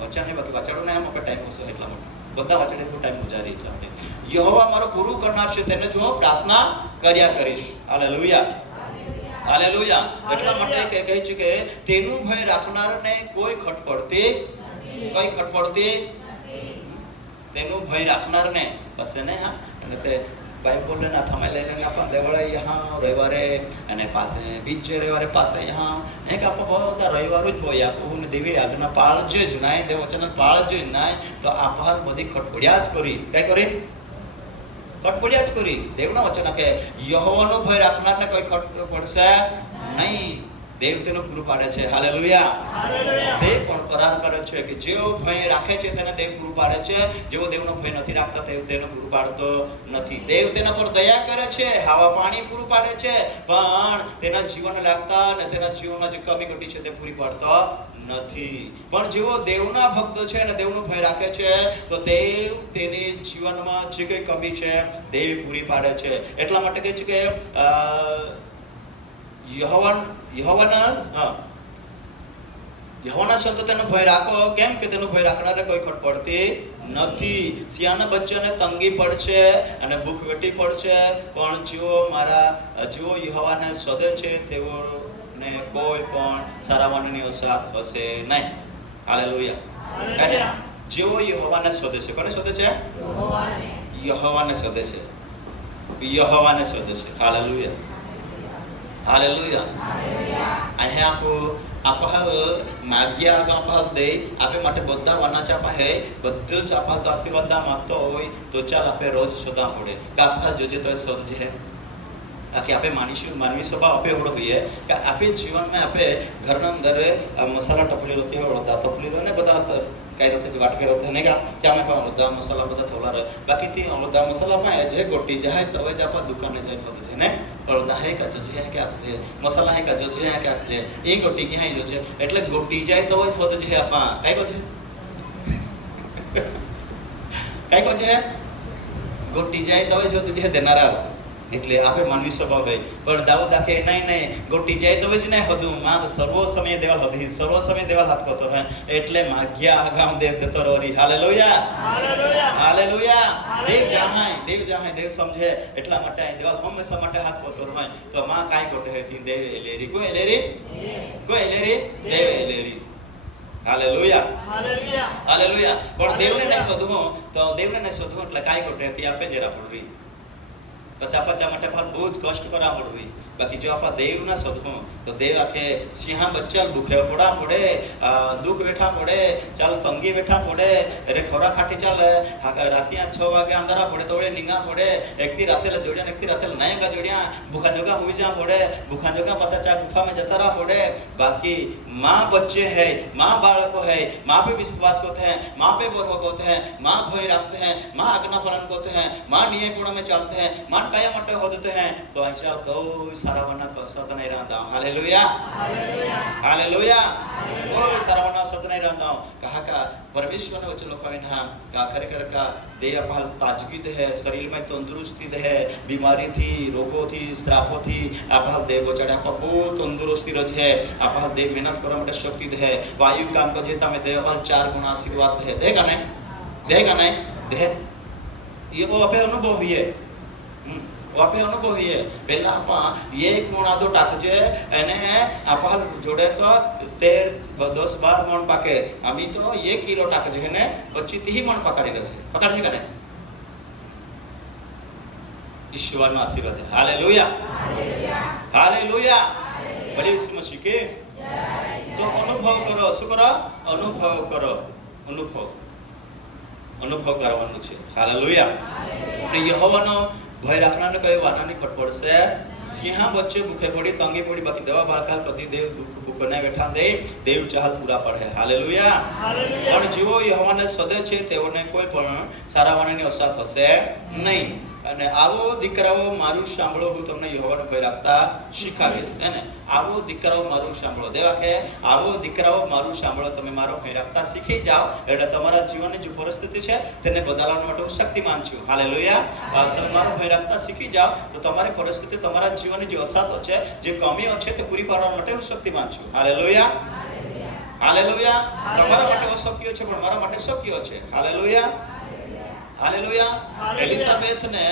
વચન નહીં, બાકી વાંચાડો ને એમ આપણે ટાઈમ હશે એટલા માટે બધા વાંચડે એટલો ટાઈમ ગુજારી એટલે આપણે યહોવા મારો પૂરું કરનાર છે, તેને જ હું પ્રાર્થના કર્યા કરીશ. Hallelujah, hallelujah. એટલા માટે કહે છે કે તેનું ભય રાખનારને કોઈ ખટપડતી, કોઈ ખટપડતી, તેનું ભય રાખનારને બસ ને. હા, અને તે બાઇબલ ને થમે લઈને આપણ દેવળે યહાં રવિવારે અને પાસે બીજે રવિવારે પાસે યહાં એક આપ બધા રવિવારો જ બોયા કોને દેવી આજ્ઞા પાળજો જ નાય, દેવ વચન પાળજો જ નાય, તો આપહાર બધી ખટપડિયા જ કરી. કઈ કરી? ખટપડિયા જ કરી. દેવના વચન કે યહોવાનો ભય રાખનારને કોઈ ખટ પડશે નહીં. દેવ તેનું પૂરું પાડે છે. હાલેલુયા, હાલેલુયા. દેવ પણ કરાર કરે છે કે જેઓ ભય રાખે છે તેને દેવ પૂરું પાડે છે, જેઓ દેવનો ભય નથી રાખતા તેઓ તેને પૂરું પાડતો નથી. દેવ તેના પર દયા કરે છે, હવા પાણી પૂરું પાડે છે, પણ તેના જીવનને લાગતા અને તેના જીવનમાં જે કમી ઘટી છે તે પૂરી પાડતો નથી. પણ જેઓ દેવના ભક્તો છે અને દેવનો ભય રાખે છે તો દેવ તેની જીવનમાં જે કઈ કમી છે દેવ પૂરી પાડે છે. એટલા માટે કહે છે કે યહોવાના સંતો તેનો ભય રાખો, કેમ કે તેનો ભય રાખનારને કોઈ ખટપડતી નથી. સિયાના બચ્ચાને તંગી પડશે અને ભૂખ વેઠી પડશે, પણ જેઓ યહોવાને શોધે છે તેઓને કોઈ પણ સારાવાનની અસાત હશે નહીં. હાલેલુયા. જેઓ યહોવાને શોધે છે. કોને શોધે છે? યહોવાને શોધે છે. યહોવાને શોધે છે. Hallelujah, hallelujah. અહીંયા આપહાલ માગ્યા આપહાલ દે આપે માટે બધા વાના ચાપા હે બધું જ આપહાલ તો આશીર્વાદ માંગતો હોય તો ચાલ આપે રોજ શોધવા પડે કે આપહાલ જોજે તો શોધજે. કે આપણે માનવી સ્વભાવ આપે એવડો હોઈએ કે આપે જીવનમાં આપે ઘરના અંદર મસાલા ટપલી રહેતી હોય, અડધા ટપલી રહે ને બધા કઈ રીતે વાટકે રહેતા ને કે અમે પણ અડધા મસાલા બધા થોડા રહે, બાકી તે અડધા મસાલા માં જે ગોટી જાય તવે જ આપા દુકાને જાય બધું છે ને અડધા હે કાચો છે કે આપશે મસાલા હે કાચો છે કે આપશે એ ગોટી ક્યાં જો છે એટલે ગોટી જાય તો જ પદ છે આપા કઈ કો છે કઈ કો છે ગોટી જાય તો જ હોત છે દેનારા. એટલે આપે માનવી સ્વભાવ હોય, પણ દાઉદ આખે નહીં ગોટી જાય તો જ નહીં બધું માં સર્વ સમય દેવાલ હતી, સર્વ સમય દેવાલ હાથ કરતો રહે એટલે માગ્યા આગામ દેવ દેતો રોરી. હાલેલુયા, હાલેલુયા, હાલેલુયા. દેવ જાહાય દેવ સમજે એટલા માટે દેવાલ હંમેશા માટે હાથ કરતો રહે. તો માં કાઈ ગોટે હતી દેવ એલેરી કોઈ એલેરી દેવ એલેરી. હાલેલુયા, હાલેલુયા, હાલેલુયા. પણ દેવને નહીં શોધવું તો દેવને નહીં શોધવું એટલે કાઈ ગોટે હતી આપે જરા પડવી બસ આપા માટે બહુ જ કષ્ટ કરવા પડવી. બાકી જો આપા દેવ ના શોધવું તો દેવ આખે સિંહા બચ્ચા દુખે પડા પડે, દુઃખ બેઠા પડે, ચાલ તંગી બેઠા પડે, અરે ખોરા ખાટી ચાલ રાતિયા 6 વાગે અંધારા પડે તો નીંગા પડે, એકથી રાતે જોડ્યા એકથી રાતે નાયકા જોડ્યા, ભૂખા જોગા હુઈ જા પડે, ભૂખા જોગા પાછા ચા ગુફામાં જતા રહા પડે. બાકી माँ बच्चे हैं, माँ बालको है, माँ पे विश्वास करते हैं, माँ पे बरवक होते हैं, माँ भय रखते हैं, माँ आज्ञा पालन करते हैं, माँ न्याय गुण में चलते हैं, माँ काया मटे हो देते हैं तो ऐसा कोई 사랑하나 서드나이란다. 할렐루야. હાલેલુયા. हालेलुया ओय सारावना सदनाई रहना कहा का परमेश्वर ने वचन लोकाविन हा का खरेखर का देह अपाल ताजगी दे है शरीर में तंदुरुस्ती दे है बीमारी थी रोगों थी श्रापों थी अपाल देह बचाड़े आपको तंदुरुस्ती रह है अपाल देह मेहनत करने में शक्ति दे है वायु काम को जेता में देह अपाल 4 गुना आशीर्वाद है देगा नहीं दे ये वो अपे अनुभव हुई है वापे अनुभव हुई है पहला आपा ये गुण आदो टाकजे एने आपा जोड़े तो 10 12 मन पाके आमी तो 1 किलो टाकजे है ने 25 मन पकड़ी रहे पकड़जे कने ईश्वर નો આશીર્વાદ હાલેલુયા હાલેલુયા બड़ी मसीह के तो अनुभव करो શું કરો અનુભવ કરવાનું છે હાલેલુયા યહોવાનો ભય રાખનારને કયો વાનાની ખટ પડશે સિંહા બચ્ચે ભૂખે પડી તંગી પડી બાકી દવા બાળકા કદી દેવ દુઃખ બનાવી બેઠા દે દેવ ચાહત પૂરા પડે હાલેલુયા પણ જેઓ યહોવાને સદે છે તેઓને કોઈ પણ સારા વાનાની અસર થશે નહીં અને આવો દીકરાઓ મારું સાંભળો હું તમને યહોવાનો ભય રાખતા શીખવીશ એને આવો દીકરાઓ મારું સાંભળો દેવા કે આવો દીકરાઓ મારું સાંભળો તમે મારો ભય રાખતા શીખી જાઓ એટલે તમારા જીવનની જે પરિસ્થિતિ છે તેને બદલવા માટે હું શક્તિમાન છું હાલેલુયા તમે મારો ભય રાખતા શીખી જાઓ તો તમારી પરિસ્થિતિ તમારા જીવનની જે અસાતો છે જે કમીઓ છે તે પૂરી પાડવા માટે હું શક્તિમાન છું હાલેલુયા હાલેલુયા તમારા માટે અશક્ય છે પણ મારા માટે શક્ય છે હાલેલુયા હાલેલુયા એલિઝાબેથ ને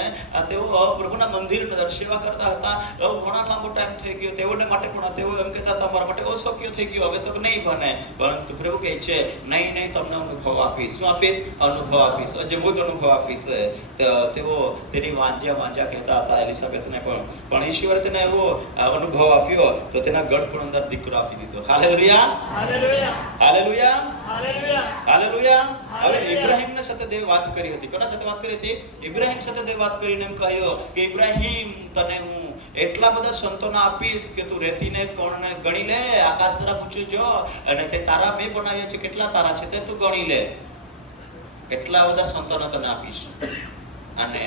તેઓ પ્રભુના મંદિરના સેવા કરતા હતા ઘણા લાંબો ટાઈમ થઈ ગયો તેઓને માટે પણ તેઓ એમ કહેતા હતા મારા માટે અશક્ય થઈ ગયું હવે તો નહીં બને પરંતુ પ્રભુ કહે છે નહીં તમને અનુભવ આપીશ શું આપીશ અનુભવ આપીશ અજબૂત અનુભવ આપીશ તેઓ તેની વાંજ્યા કહેતા હતા એલિઝાબેથને પણ ઈશ્વરે તેને એવો અનુભવ આપ્યો તો તેના ગઢ પણ અંદર દીકરો આપી દીધો hallelujah hallelujah. Hallelujah hallelujah. Hallelujah હવે ઇબ્રાહીમને સાથે દેવ વાત કરી હતી કોના સાથે વાત કરી હતી ઇબ્રાહીમ સાથે દેવ વાત કરીને એમ કહ્યું કે ઇબ્રાહીમ તને હું એટલા બધા સંતાનો આપીશ કે તું રેતીને કોણને ગણી લે આકાશ તરફ ઊંચું જો અને તે તારા મેં બનાવ્યા છે કેટલા તારા છે તે તું ગણી લે એટલા બધા સંતાનો તને આપીશ અને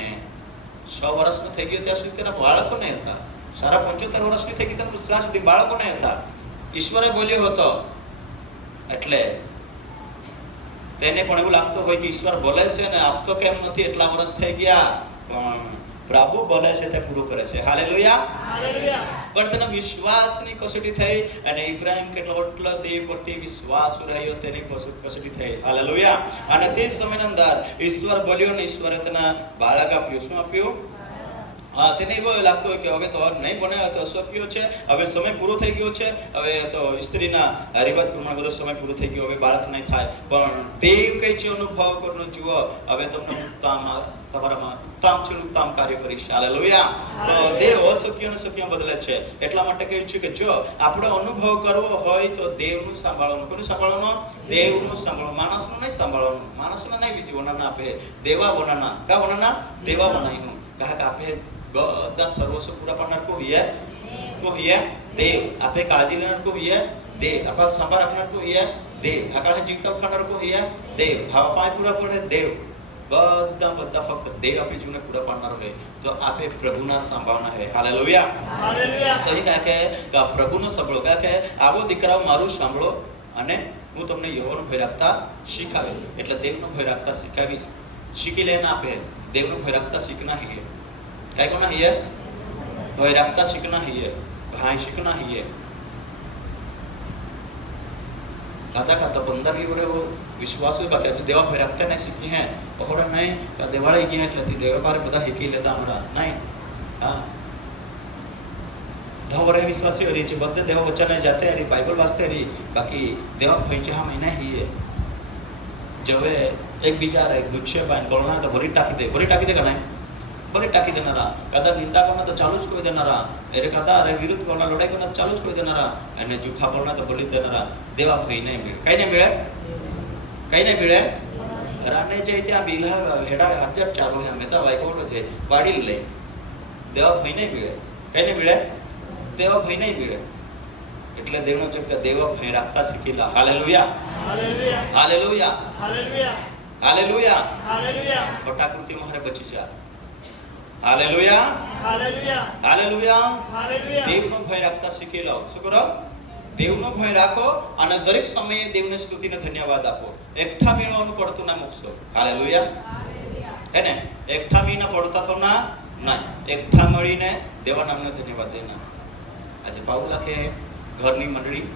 100 વર્ષનો થઈ ગયો ત્યાં સુધી તેના બાળકો નહીં હતા સારા 75 વર્ષની થઈ ગઈ ત્યાં સુધી બાળકો નહીં હતા ઈશ્વરે બોલ્યો હતો એટલે તેને પણ એવું લાગતું હોય કે ઈશ્વર બોલે છે ને આપતો કેમ નથી એટલા વર્ષ થઈ ગયા પણ પ્રભુ બોલે છે તે પૂરું કરે છે હાલેલુયા હાલેલુયા. પણ તેના વિશ્વાસની કસોટી થઈ અને ઇબ્રાહીમ કેટલો દેવ પ્રતિ વિશ્વાસ રહ્યો તેની કસોટી થઈ હાલેલુયા અને તે સમયની અંદર ઈશ્વર બોલ્યો ને ઈશ્વરે તેના બાળક આપ્યું શું આપ્યું તેને એવું લાગતું હોય કે હવે તો નહીં બને તો અશક્ય છે હવે સમય પૂરો થઈ ગયો છે હવે તો સ્ત્રીના રિવાજ પ્રમાણે બધો સમય પૂરો થઈ ગયો હવે બાળક નહીં થાય પણ દેવ કહે છે અનુભવ કરનો જુઓ હવે તમને તમારામાં ઉત્તમ છે ઉત્તમ કાર્ય કરીશ હાલેલુયા તો દેવ અશક્ય અને શક્ય બદલે છે એટલા માટે કહ્યું છે કે જો આપણે અનુભવ કરવો હોય તો દેવનું સાંભળવાનું કોનું સાંભળવાનું દેવનું સાંભળવાનું માણસનું નહીં સાંભળવાનું માણસને નહીં બીજી વનાના આપે દેવા વનાના કા વનાના દેવા વનાઈનું કहा કે આપે બધા સર્વસ્વ પૂરા પાડનાર को है देव आपे काळजी लेणार को है देव आपा सांभाळ राखणार को है देव आकाळने जीवता करणार को है देव भावा पाय पूरा पडे देव બધા ફક્ત દેવ આપે જીવને પૂરા પાડનાર હોય તો આપે પ્રભુના સાંભળના હે હાલેલુયા હાલેલુયા. તો એ કહે કે પ્રભુનો સાંભળો કહે આવો દીકરાઓ મારું સાંભળો અને હું તમને યહોવાનો ભય રાખતા શીખવીશ એટલે દેવનો ભય રાખતા શીખવીશ શીખી લેના આપે દેવનો ભય રાખતા શીખના હૈ काय करना है भय रखता सीखना है भाई सीखना है खाता 15 की वो विश्वास हुई बाकी तो देवा भय रखता नहीं सीखी है और नहीं का देवाड़ा की है એટલે દેવા પર બધા હેકી લેતા हमरा नहीं हां धवरे विश्वासी हरी जे बद्दे देवा वचन जाते हरी बाइबल वाचते हरी बाकी देवा भयचे हा महीना ही है जवे एक बिचार एक गुच्छे बाइन बोलना तो भरी टाकी दे का नहीं बरे टाकी देणारा कदा निंदा करणं तर चालूच करू देणारा अरे कदा अरे विरोध करणं लढाई करणं चालूच करू देणारा आणि जुखा बोलणं तर बली देणारा देवा भय नाही मिळे काही नाही मिळे राणे जे त्या बिला हेडा हजार चालू है मेता वायकोडो છે વાડી લે દેવા ભય નહીં મિळे काही नाही मिळे देवा भय નહીં मिळे એટલે દેવનો છે કે દેવા ભય રાખતા શીખીલા હાલેલુયા હાલેલુયા. Hallelujah hallelujah. હાલેલુયા હાલેલુયા. ખોટા કૃત્ય મારે બચી જા હાલેલુયા, હાલેલુયા, હાલેલુયા. હાલેલુયા. દેવનો ભય રાખતા શીખી લો. શું કરો? દેવનો ભય રાખો અને દરેક સમયે દેવને સ્તુતિને ધન્યવાદ આપો. એકઠા મેળવવાનું પડતું ના મૂકશો. હાલેલુયા, હે ને? એકઠા મીને પડતા તો ના નહીં, એકઠા મળીને દેવા નામને ધન્યવાદ દેના. આજે પાઉલ લખે ઘરની મંડળી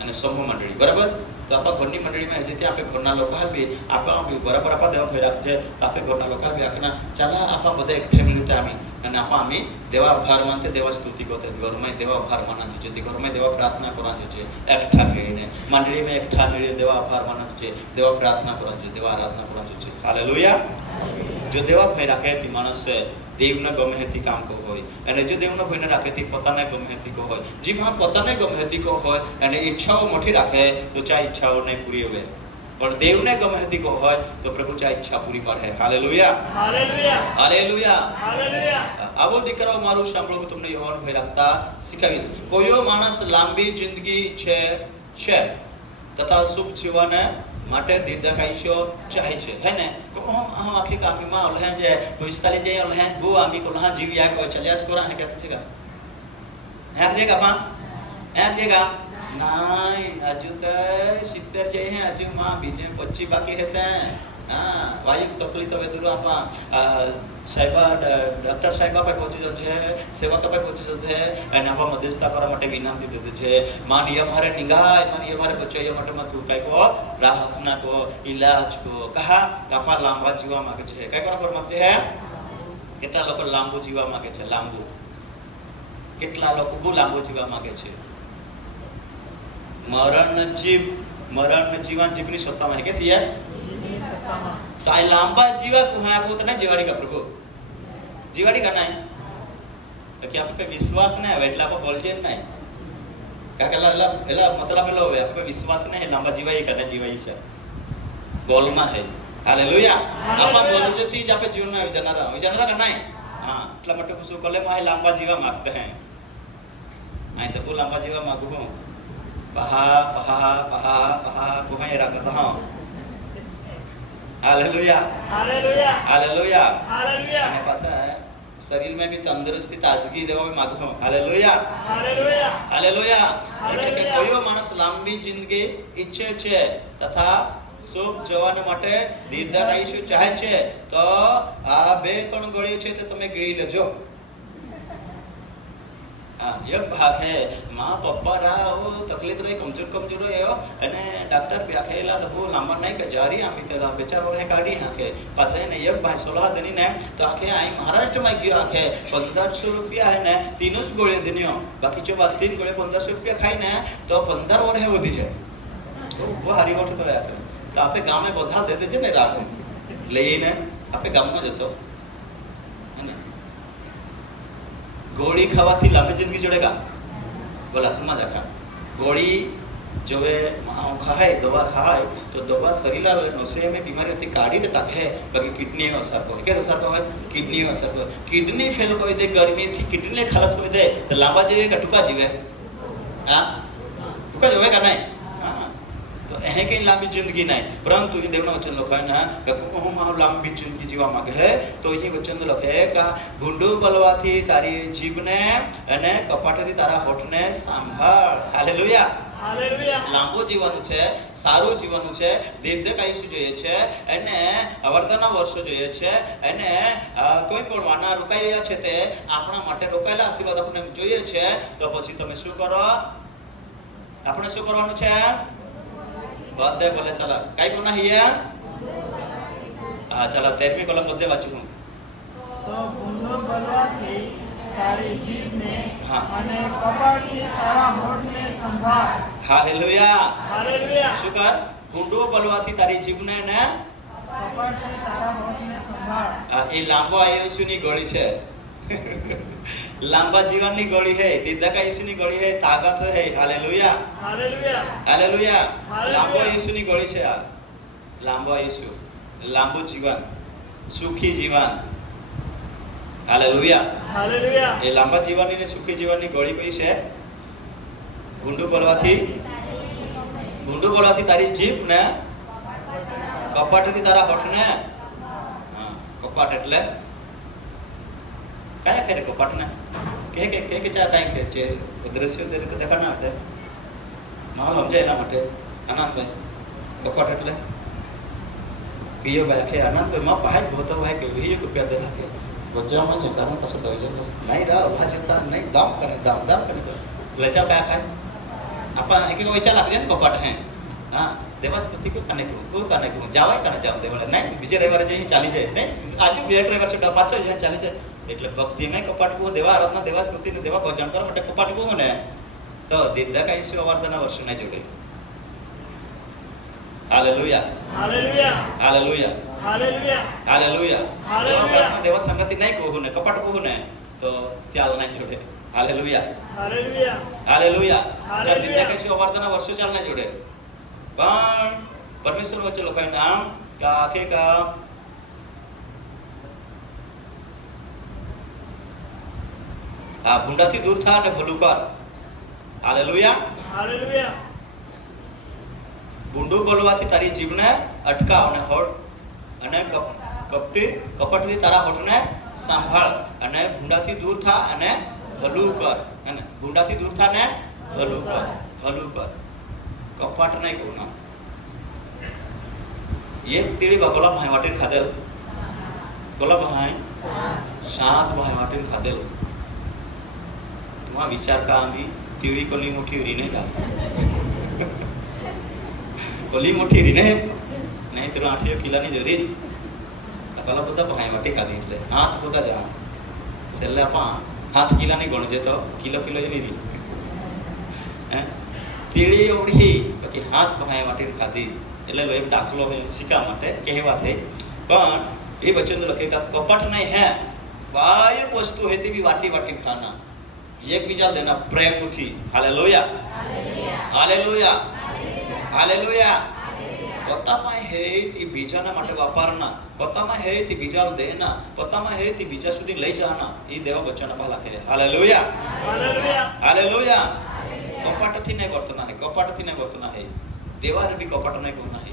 અને સમૂહ મંડળી, બરાબર? તો આપણા ઘરની મંડળીમાં જે ત્યાં આપણે ઘરના લોકો આપીએ, આપણા બરાબર આપણા દેવા ભય રાખજે, તો આપણે ઘરના લોકો આપીએ આખના ચાલા આપણા બધા એકઠે મિળતે આમી અને આપણા આમી દેવા આભાર માનતે, દેવા સ્તુતિ કરતે, ઘરમાં દેવા આભાર માનતું છે, ઘરમાં દેવા પ્રાર્થના કરવાનું છે, એકઠા મળીને મંડળીમાં એકઠા મળીને દેવા આભાર માનતું છે, દેવા પ્રાર્થના કરવાનું છે, દેવા આરાધના કરવાનું છે. હાલેલુયા. જો દેવા ભય રાખે તે માણસ દેવને ગમે તે કામ કો હોય, અને જો દેવનો ભયને રાખે તે પોતાને ગમે તે કો હોય. જેમાં પોતાને ગમે તે કો હોય અને ઈચ્છાઓ મોટી રાખે તો ચા ઈચ્છાઓ નહીં પૂરી હોય, પણ દેવને ગમે તે કો હોય તો પ્રભુ ચા ઈચ્છા પૂરી પાડે. Hallelujah, hallelujah, hallelujah. હાલેલુયા. આવો દીકરાઓ મારું સાંભળો, હું તમને યહોવાનો ભય રાખતા શીખવીશ. કોઈઓ માણસ લાંબી જિંદગી છે તથા સુખ જીવવાને માટે દીર્ઘાયુષ્ય ચાહે છે, હે ને? તો हम आखिर कामी में उल्हन जे 45 जे उल्हन वो आमी को लहा जीविया को चलियास कोरा है कहते छेगा है जेगा पा है जेगा नहीं अजू तो 70 जे हैं, अजू मां बीजे 25 बाकी हेते हैं. हां वायु तकलीफ तो दूर आपा સાહેબા ડોક્ટર સાહેબા પાસે પહોંચી જશે, સેવક પાસે પહોંચી જશે અને આપણા મધ્યસ્થતા કરવા માટે વિનંતી દીધી છે. માની અમારે નિગાહ માની અમારે બચાવવા માટે માં તું કઈ કો પ્રાર્થના કો ઇલાજ કો કહા આપા લાંબા જીવા માંગે છે. કઈ કરવા માંગે છે? કેટલા લોકો લાંબુ જીવા માંગે છે? લાંબુ કેટલા લોકો બહુ લાંબુ જીવા માંગે છે? મરણ જીવન જીવની સત્તામાં है कैसी है? तो आई लांबा जीवा को है को तो नहीं जीवाड़ी का प्रभु जीवाड़ी का नहीं तो क्या आप पे विश्वास नहीं है એટલે આપણે બોલજે નહીં કાકેલા એલા મતલબ એલો હોય આપણે વિશ્વાસ નહીં લાંબા જીવાઈ કરને જીવાઈ છે બોલમાં है. હાલેલુયા. આપા બોલજેથી જ આપણે જીવનમાં વિચારનારા का नहीं. हां એટલા માટે હું શું કલે માં લાંબા જીવા માંગતે हैं આઈ તો બહુ લાંબા જીવા માંગુ હું પહા કોહે રાખતા હા. Hallelujah, hallelujah, hallelujah, hallelujah. અને પાછા શરીર में भी तंदुरुस्ती ताजगी देवा मांगो. Hallelujah, hallelujah, hallelujah. એટલે કે હાલેલુયા. કોઈઓ માણસ લાંબી જિંદગી ઈચ્છે છે તથા સુખ જવાને માટે દીર્ઘાયુષ્ય ચાહે છે તો આ 2-3 ગળી છે તે તમે ગળી લેજો. हाँ एक भाग है माँ पप्पा रहा वो तकलीफ रही कमजोर है અને ડોક્ટર વ્યાખેલા તો બહુ લાંબા નહીં કે જારી આપી તો બેચારો ને કાઢી નાખે પાસે ને એક ભાઈ 16 દિની ને તો આખે આઈ મહારાષ્ટ્રમાં ગયો આખે 1500 રૂપિયા है ને तीनों જ ગોળી દિન્યો બાકી જો બાદ 3 ગોળી 1500 રૂપિયા ખાઈ ને તો 15 વર્ષે વધી જાય તો બહુ હારી વાત તો આખે તો આપણે ગામે બધા દે છે ને રાખો લઈને આપણે ગામમાં જતો गोड़ी खावाथी लंबी जिंदगी जोड़ेगा बोला तुम देखा गोड़ी जो है खाए दवा खाए तो दवा शरीर नशे में बीमारी होती काढ़ी तो टाके बाकी किडनी में असर को क्या असर को है किडनी में असर को किडनी फेल कर दे गर्मी थी किडनी खलास कर दे तो लांबा जीवे का टुका जीवे हाँ टुका जीवे का नहीं हाँ तो ऐसे कहीं लंबी जिंदगी नहीं परंतु ये देवना वचन लोग है ना कि हम लंबी जिंदगी जीवा मांगे है तो ये वचन लोग है का भूंडू बलवाथी तारी जीवने અને કપાટથી તારા હોઠને સંભાળ. Hallelujah, hallelujah. લાંબુ જીવવાનું છે, સારું જીવવાનું છે, દીર્ઘાયુષ્ય જોઈએ છે અને અવર્તના વર્ષો જોઈએ છે અને કોઈ પણ વાના રોકાઈ રહ્યા છે તે આપણા માટે રોકાયેલા આશીર્વાદ આપણે જોઈએ છે તો પછી તમે શું કરો? આપણે શું કરવાનું છે? બધે બોલે ચલા કઈ કોના હિયા હા ચલા 13મી કલમ બધે વાંચું હું તો ભૂંડો બલવાથી તારી જીભને હા. અને કપાળથી તારા હોઠને સંભાળ. હાલેલુયા. હાલેલુયા. શું કર? ભૂંડો બલવાથી તારી જીભને ને કપાળથી તારા હોઠને સંભાળ. એ લાંબો આયુષ્યની ગોળી છે લાંબા જીવનની ગોળી है દીર્ઘાયુષ્યની ગોળી है તાકાત है. Hallelujah, hallelujah. હાલેલુયા. હાલેલુયા. લાંબો આયુષ્યની ગોળી છે આ લાંબો આયુષ્ય લાંબુ જીવન સુખી જીવન. હાલેલુયા. હાલેલુયા. એ લાંબા જીવનની ને સુખી જીવનની ગોળી કઈ છે? ભૂંડું બોલવાથી તારી જીભ ને કપાટથી તારા હોઠ ને. હા કપાટ એટલે કયા ખેરે કપાટને કે ચા કાંઈ કે છે દ્રશ્યો તે રીતે દેખાડ ના આવે માહોલ સમજાય એના માટે આનંદભાઈ કપાટ એટલે પીઓ ભાઈ આખે આનંદભાઈ માં પાહે હોતો હોય કે 20 રૂપિયા દે નાખે બજારમાં છે કારણ પાસે દઈ જાય નહીં રા ભાજતા નહીં દામ કરે લજા પાયા ખાય આપા એક વૈચા લાગે ને કપાટ હે હા દેવાસ્તુતિ કો કને કો જાવાય કને જાવ દેવાળે નહીં બીજે રવિવારે જઈ ચાલી જાય નહીં આજુ બે રવિવાર છૂટા પાછો જઈને ચાલી જાય એટલે ભક્તિમાં કપાટ કો દેવા આરાધના દેવાસ્તુતિ ને દેવા ભજન કરવા માટે કપાટ કો ને તો દીદા કાઈ અવર્ધના વર્ષ ના જોડે hallelujah hallelujah hallelujah hallelujah hallelujah hallelujah દેવા સંગતિ નહીં કહું ને કપાટ કહું ને તો ચાલ નહીં જોડે હાલેલુયા હાલેલુયા હાલેલુયા હાલેલુયા. દીદા કાઈ અવર્ધના વર્ષો ચાલ નહીં જોડે પણ પરમેશ્વર વચ્ચે લોકોનું નામ કાકે કા આ ભૂંડાથી દૂર થા અને ભલું કર હાલેલુયા હાલેલુયા ભૂંડું બોલવાથી તારી જીભને અટકાવ અને હોઠ અને કપટથી તારા હોઠને સંભાળ અને ભૂંડાથી દૂર થા અને ભલું કર અને ભૂંડાથી દૂર થા ને ભલું કર કપાટ નહીં કહું ના એક તીડી ગોલા ભાઈ વાટીને ખાધેલ ગોલા ભાઈ શાંત ભાઈ વાટીને ખાધેલ तुम्हारा विचार का आंधी तीड़ी कोली मुठी रीने का कोली मुठी रीने नहीं तेरा 8 किलो ની જરી આપલા બધા ભાઈ વાટી ખાધી એટલે હાથ બધા જા છેલ્લે આપા 7 કિલો ની ગણજે તો કિલો ની રી હે તીડી ઓડી પછી હાથ ભાઈ વાટીને ખાધી એટલે લો એક દાખલો હે શીખવા માટે કહેવા થઈ પણ એ વચન લખે કે કપટ નહીં હે વાય વસ્તુ હે તે બી વાટી વાટીને ખાના एक बीजा देना प्रेम थी हालेलुया हालेलुया हालेलुया પોતામાં હે તે બીજાના માટે વાપરના પોતામાં હે તે બીજાને દેના પોતામાં હે તે બીજા સુધી લઈ જવાના એ દેવા વચન આપા લખે હાલેલુયા હાલેલુયા હાલેલુયા કપટથી નહીં વર્તના હે કપટથી નહીં વર્તના હે દેવારે બી કપટ નહીં કોના હે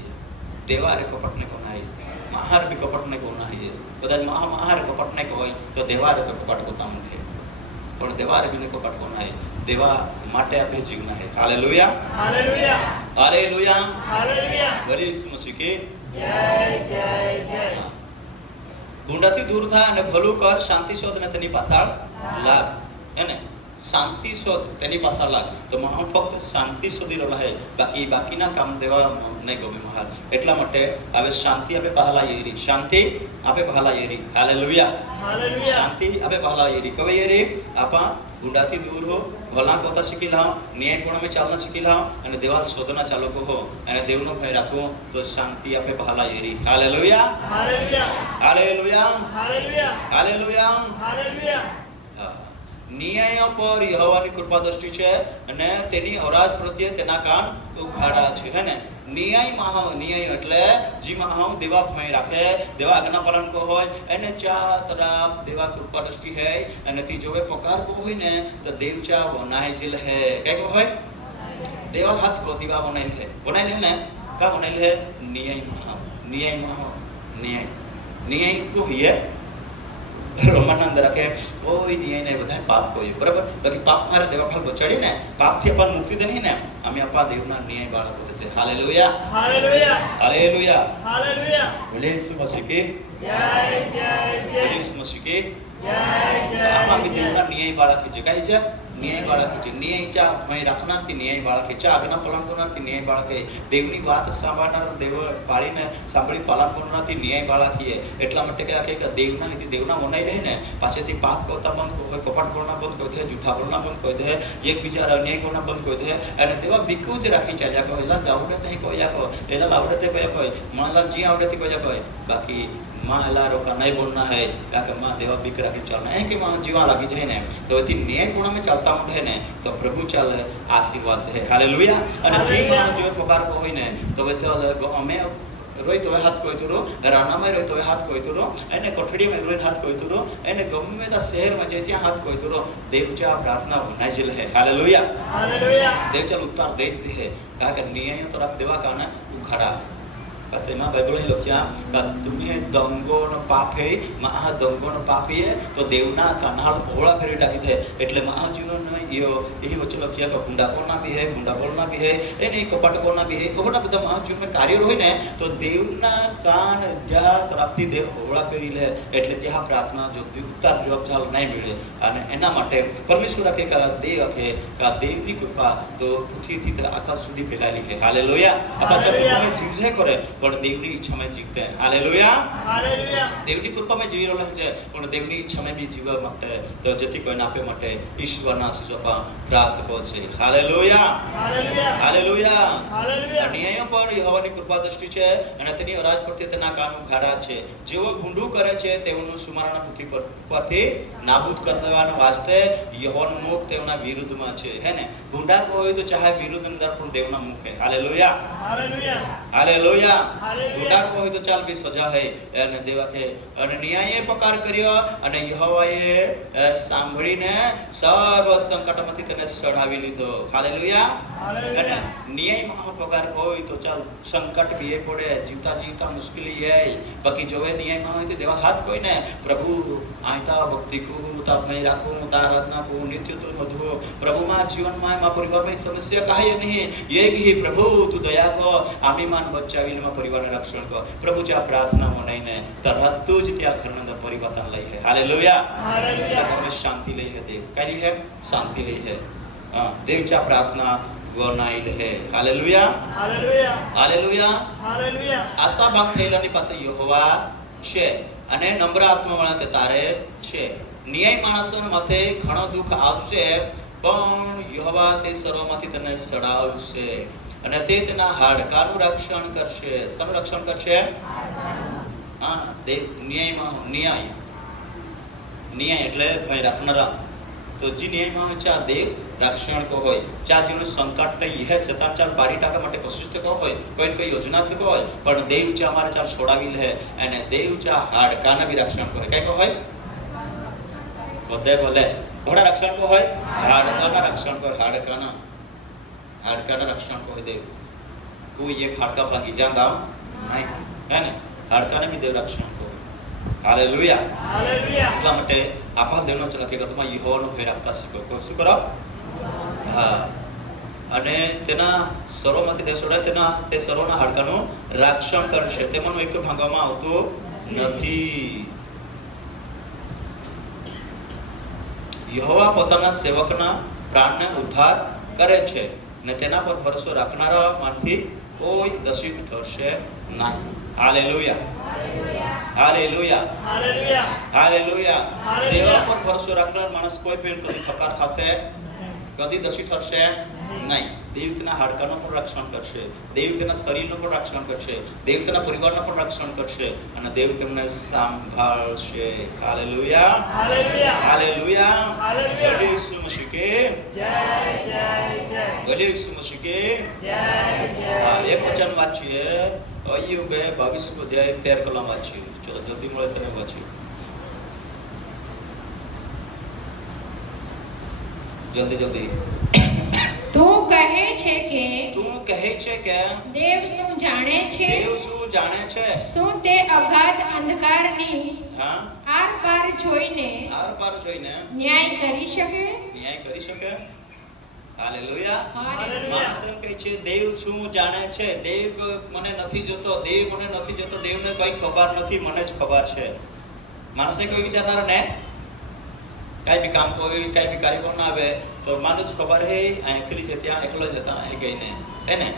દેવારે કપટ નહીં કોના હે મહાર બી કપટ નહીં કોના હે બધા મહાર કપટ નહીં હોય તો દેવારે તો કપટ કોતા મૂકે પણ દેવારે બી કપટ કોના હે દેવા માટે આપણે જીવના હે હાલેલુયા હાલેલુયા હાલેલુયા હાલેલુયા વરી મસીહ કે જય જય જય ગુંડાથી દૂર થા અને ભલું કર શાંતિ શોધ ને તેની પાછળ લાગ એને શાંતિ શોધ તેની પાછળ લાગ તો મહાન ફક્ત શાંતિ શોધી રહ્યા હે બાકીના કામ દેવા નહીં ગમે મહાન એટલા માટે હવે શાંતિ આપણે પહેલા યેરી શાંતિ આપણે પહેલા યેરી હાલેલુયા હાલેલુયા શાંતિ આપણે પહેલા યેરી કવે યેરી આપા ગુંડાથી દૂર હો ભલા કોતા શીખી લાવ ન્યાય કોણ में ચાલના શીખી લાવ અને દેવા શોધના ચાલકો હો અને દેવનો ભય રાખવો તો શાંતિ આપણે પહેલા યેરી હાલેલુયા હાલેલુયા હાલેલુયા હાલેલુયા હાલેલુયા હાલેલુયા હા ન્યાય પર યહોવાની કૃપા દ્રષ્ટિ છે અને તેની અવરાજ પ્રત્યે તેના કાન ઉઘાડા છે હે ને ન્યાય એટલે જી મહાવ દેવા ભય રાખે દેવા આજ્ઞા પાલન કો હોય એને ચા તરફ દેવા કૃપા દ્રષ્ટિ હે અને તી જોવે પકાર કો હોય ને તો દેવ ચા બનાય जिल है काय को હોય દેવા હાથ કો દીવા બનાય ને કા બનાય है न्याय को है रोमन अंदर रखे कोई न्याय नहीं बताए पाप कोई बराबर बाकी पाप हमारे देवा फल बचाड़ी ने पाप थी अपन मुक्ति देनी ने हमें अपा देवना न्याय बाळा बोले से हालेलुया हालेलुया हालेलुया हालेलुया बोले यीशु मसीह की जय जय जय यीशु मसीह की जय जय अपा की देवना न्याय बाळा की जगह है न्याय बाळा की न्याय चा मैं रखना की न्याय बाळा की चा आज्ञा पालन करना की न्याय बाळा के देवनी बात सांभाळणार देव पाळीने सांभाळी पालन करणार ती न्याय बाळा की है એટલા માટે કે દેવના नीति देवना મનાઈ રહે ને પાછેથી પાપ કરતા બંધ કોઈ કપટ કરना બંધ કરી દે જૂઠા બોલना બંધ કરી દે એકબીજા અન્યાય કરना બંધ કરી દે અને દેવા બીકુ જ રાખી ચાલ્યા કહો એલા આવડે તે કોયા કહો એલા આવડે તે કોયા કહો મને जी आवडे ते कोया कहै बाकी मां एला रोका नहीं बोलना है क्या मां देवा बीक रखी चलना है कि मां जीवा लगी जाए ने तो यदि न्याय गुण में चलता है ने तो प्रभु चल आशीर्वाद है हालेलुया અને તે માણસ જો પગાર કો હોય ને તો તો અમે રોઈ તો હાથ કોઈ તુરો રાણામાં રોઈ તો હાથ કોઈ તુરો એને કોઠડીમાં રોઈ હાથ કોઈ તુરો એને ગમે તે શહેરમાં જે ત્યાં હાથ કોઈ તુરો દેવચા પ્રાર્થના નાजिल है हालेलुया हालेलुया देवचल उत्तर देते हैं कहा कि न्याय तरफ देवा का ना उखाड़ा Kasi એમાં બાઇબલમાં લખ્યા કે તમે દંગોનો પાપ હે મહા દંગોનો પાપ હે તો દેવના કનાલ ઓળા ફેરી ટાકી દે એટલે મહાજીવન એ વચન લખ્યા કે ગુંડાકોના બી હે ગુંડાકોના બી હે એને કપટકોના બી હે ઘણા બધા મહાજીવનમાં કાર્યો હોય ને તો દેવના કાન જ્યાં તરફથી દેવ ઓળા ફેરી લે એટલે ત્યાં પ્રાર્થના જો ઉત્તર જવાબ ચાલ નહીં મળે અને એના માટે પરમેશ્વર આખે કે દેવ આખે કે દેવની કૃપા તો પૃથ્વીથી આકાશ સુધી ફેલાયેલી છે હાલેલુયા આપણે જબ જીવજે કરે પણ દેવની ઈચ્છામાં જીવતે હાલેલુયા હાલેલુયા દેવની કૃપામાં જીવી રહ્યો છે પણ દેવની ઈચ્છામાં બી જીવવા માટે તો જેથી કોઈને આપે માટે ઈશ્વરના આશીષ પ્રાપ્ત પહોંચે હાલેલુયા હાલેલુયા હાલેલુયા હાલેલુયા અન્યાયો પર યહોવાની કૃપા દ્રષ્ટિ છે અને તેની અરાજ પરથી તેના કાન ઉઘાડા છે જેઓ ભૂંડું કરે છે તેઓનું સુમારણા પૃથ્વી પરથી નાબૂદ કરી દેવાના વાસ્તે યહોવાનું મુખ તેઓના વિરુદ્ધમાં છે હે ને ભૂંડા હોય તો ચાહે વિરુદ્ધ અંદર પણ દેવના મુખ હે હાલેલુયા હાલેલુયા હાલેલુયા હાલેલુયા. ભૂંડા હોય તો ચાલ બી સજા હે અને દેવા કે અને ન્યાયે પકાર કર્યો અને યહોવાએ સાંભળીને સર્વ સંકટમાંથી તેને સડાવી લીધો હાલેલુયા હાલેલુયા. અને ન્યાયમાં પગાર હોય તો ચાલ સંકટ બી એ પડે જીવતા જીવતા મુશ્કેલી આય બાકી જોવે ન્યાયમાં હોય તો દેવા હાથ કોઈ ને પ્રભુ આયતા ભક્તિ કરું તાપ નહીં રાખું તાર આરાધના કરું નિત્ય તું મધુ પ્રભુમાં જીવનમાં એમાં પરિવારમાં સમસ્યા કાંઈ નહીં એ કહી પ્રભુ તું દયા કર આમી માન બચાવીને એમાં પરિવારને રક્ષણ કર પ્રભુ જ્યાં પ્રાર્થના મનાઈને તરત જ ત્યાં ઘરના અંદર પરિવર્તન લઈ લે હાલેલુયા હાલેલુયા. हमें शांति लई है देव कही है शांति लई है देव चा प्रार्थना वनाइल है हालेलुया હાલેલુયા हालेलुया હાલેલુયા. આશા ભંગ થયેલાની પાસે યહોવા છે અને નમ્ર આત્માવાળા તે તારે છે ન્યાય માણસોના માથે ઘણો દુઃખ આવશે પણ યહોવા તે સર્વમાંથી તેને સડાવશે અને તે તેના હાડકાનું રક્ષણ કરશે શેનું રક્ષણ કરશે હા દેવ ન્યાય એટલે ભાઈ રાખનારા તો જે ન્યાયમાં હોય ચા દેવ રક્ષણ કો હોય ચા જેનું સંકટ નહીં હે શેતાન ચાલ બારી ટાકા માટે કોશિશ તો હોય કોઈ કઈ યોજના તો હોય પણ દેવ ચા અમારે ચાલ છોડાવી લે અને દેવ ચા હાડકાના બી રક્ષણ કરે કઈ કો હોય બધે બોલે ઘોડા રક્ષણ કો હોય હાડકાના રક્ષણ કો હાડકાના રક્ષણ કો હોય દેવ કોઈ એક હાડકા ભાંગી જાન દાવ નહીં હે ને હાડકાને બી દેવ રક્ષણ કો હાલેલુયા હાલેલુયા. એટલા માટે આપણા દેવનો લખે કે તમે યહોવાનો ભય રાખતા શીખો શું કરો હા અને તેના સર્વમાંથી દેવ છોડાય તેના તે સર્વના હાડકાનું રક્ષણ કરશે તેમાંનું એક ભાંગવામાં આવતું નથી યહોવા પોતાના સેવકના પ્રાણને ઉદ્ધાર કરે છે અને તેના પર ભરોસો રાખનારામાંથી કોઈ દોષિત ઠરશે નહીં hallelujah hallelujah hallelujah. Hallelujah hallelujah. દેવા પર ભરોસો રાખનાર માણસ કોઈ પણ કદી ફકાર ખાશે કદી દોષિત ઠરશે નહીં દેવ તેના હાડકાનું પણ રક્ષણ કરશે દેવ તેના શરીરનું પણ રક્ષણ કરશે દેવ તેના પરિવારનું પણ રક્ષણ કરશે અને દેવ તેમને સંભાળશે હાલેલુયા હાલેલુયા. Hallelujah hallelujah. બોલે ઈસુ મસીહ કે જય જય જય બોલે ઈસુ મસીહ કે જય જય. એક વચન વાંચીએ અય્યુબે 22 અધ્યાય 13 કલમ વાંચ્યું ચલો જલ્દી મળે તને વાંચ્યું જલ્દી તું કહે છે કે તું કહે છે કે દેવ શું જાણે છે દેવ શું જાણે છે શું તે અગાધ અંધકારની હા આર પાર જોઈને આર પાર જોઈને ન્યાય કરી શકે ન્યાય કરી શકે હાલેલુયા હાલેલુયા. માણસ એમ કહે છે દેવ શું જાણે છે દેવ મને નથી જોતો દેવને કઈ ખબર નથી મને જ ખબર છે માણસે કોઈ વિચારનાર ને કઈ બી કામ કોઈ કઈ બી કાર્યક્રમ ના આવે તો માણસ ખબર હે આ એકલી છે ત્યાં એકલો જતા એ ગઈને હે ને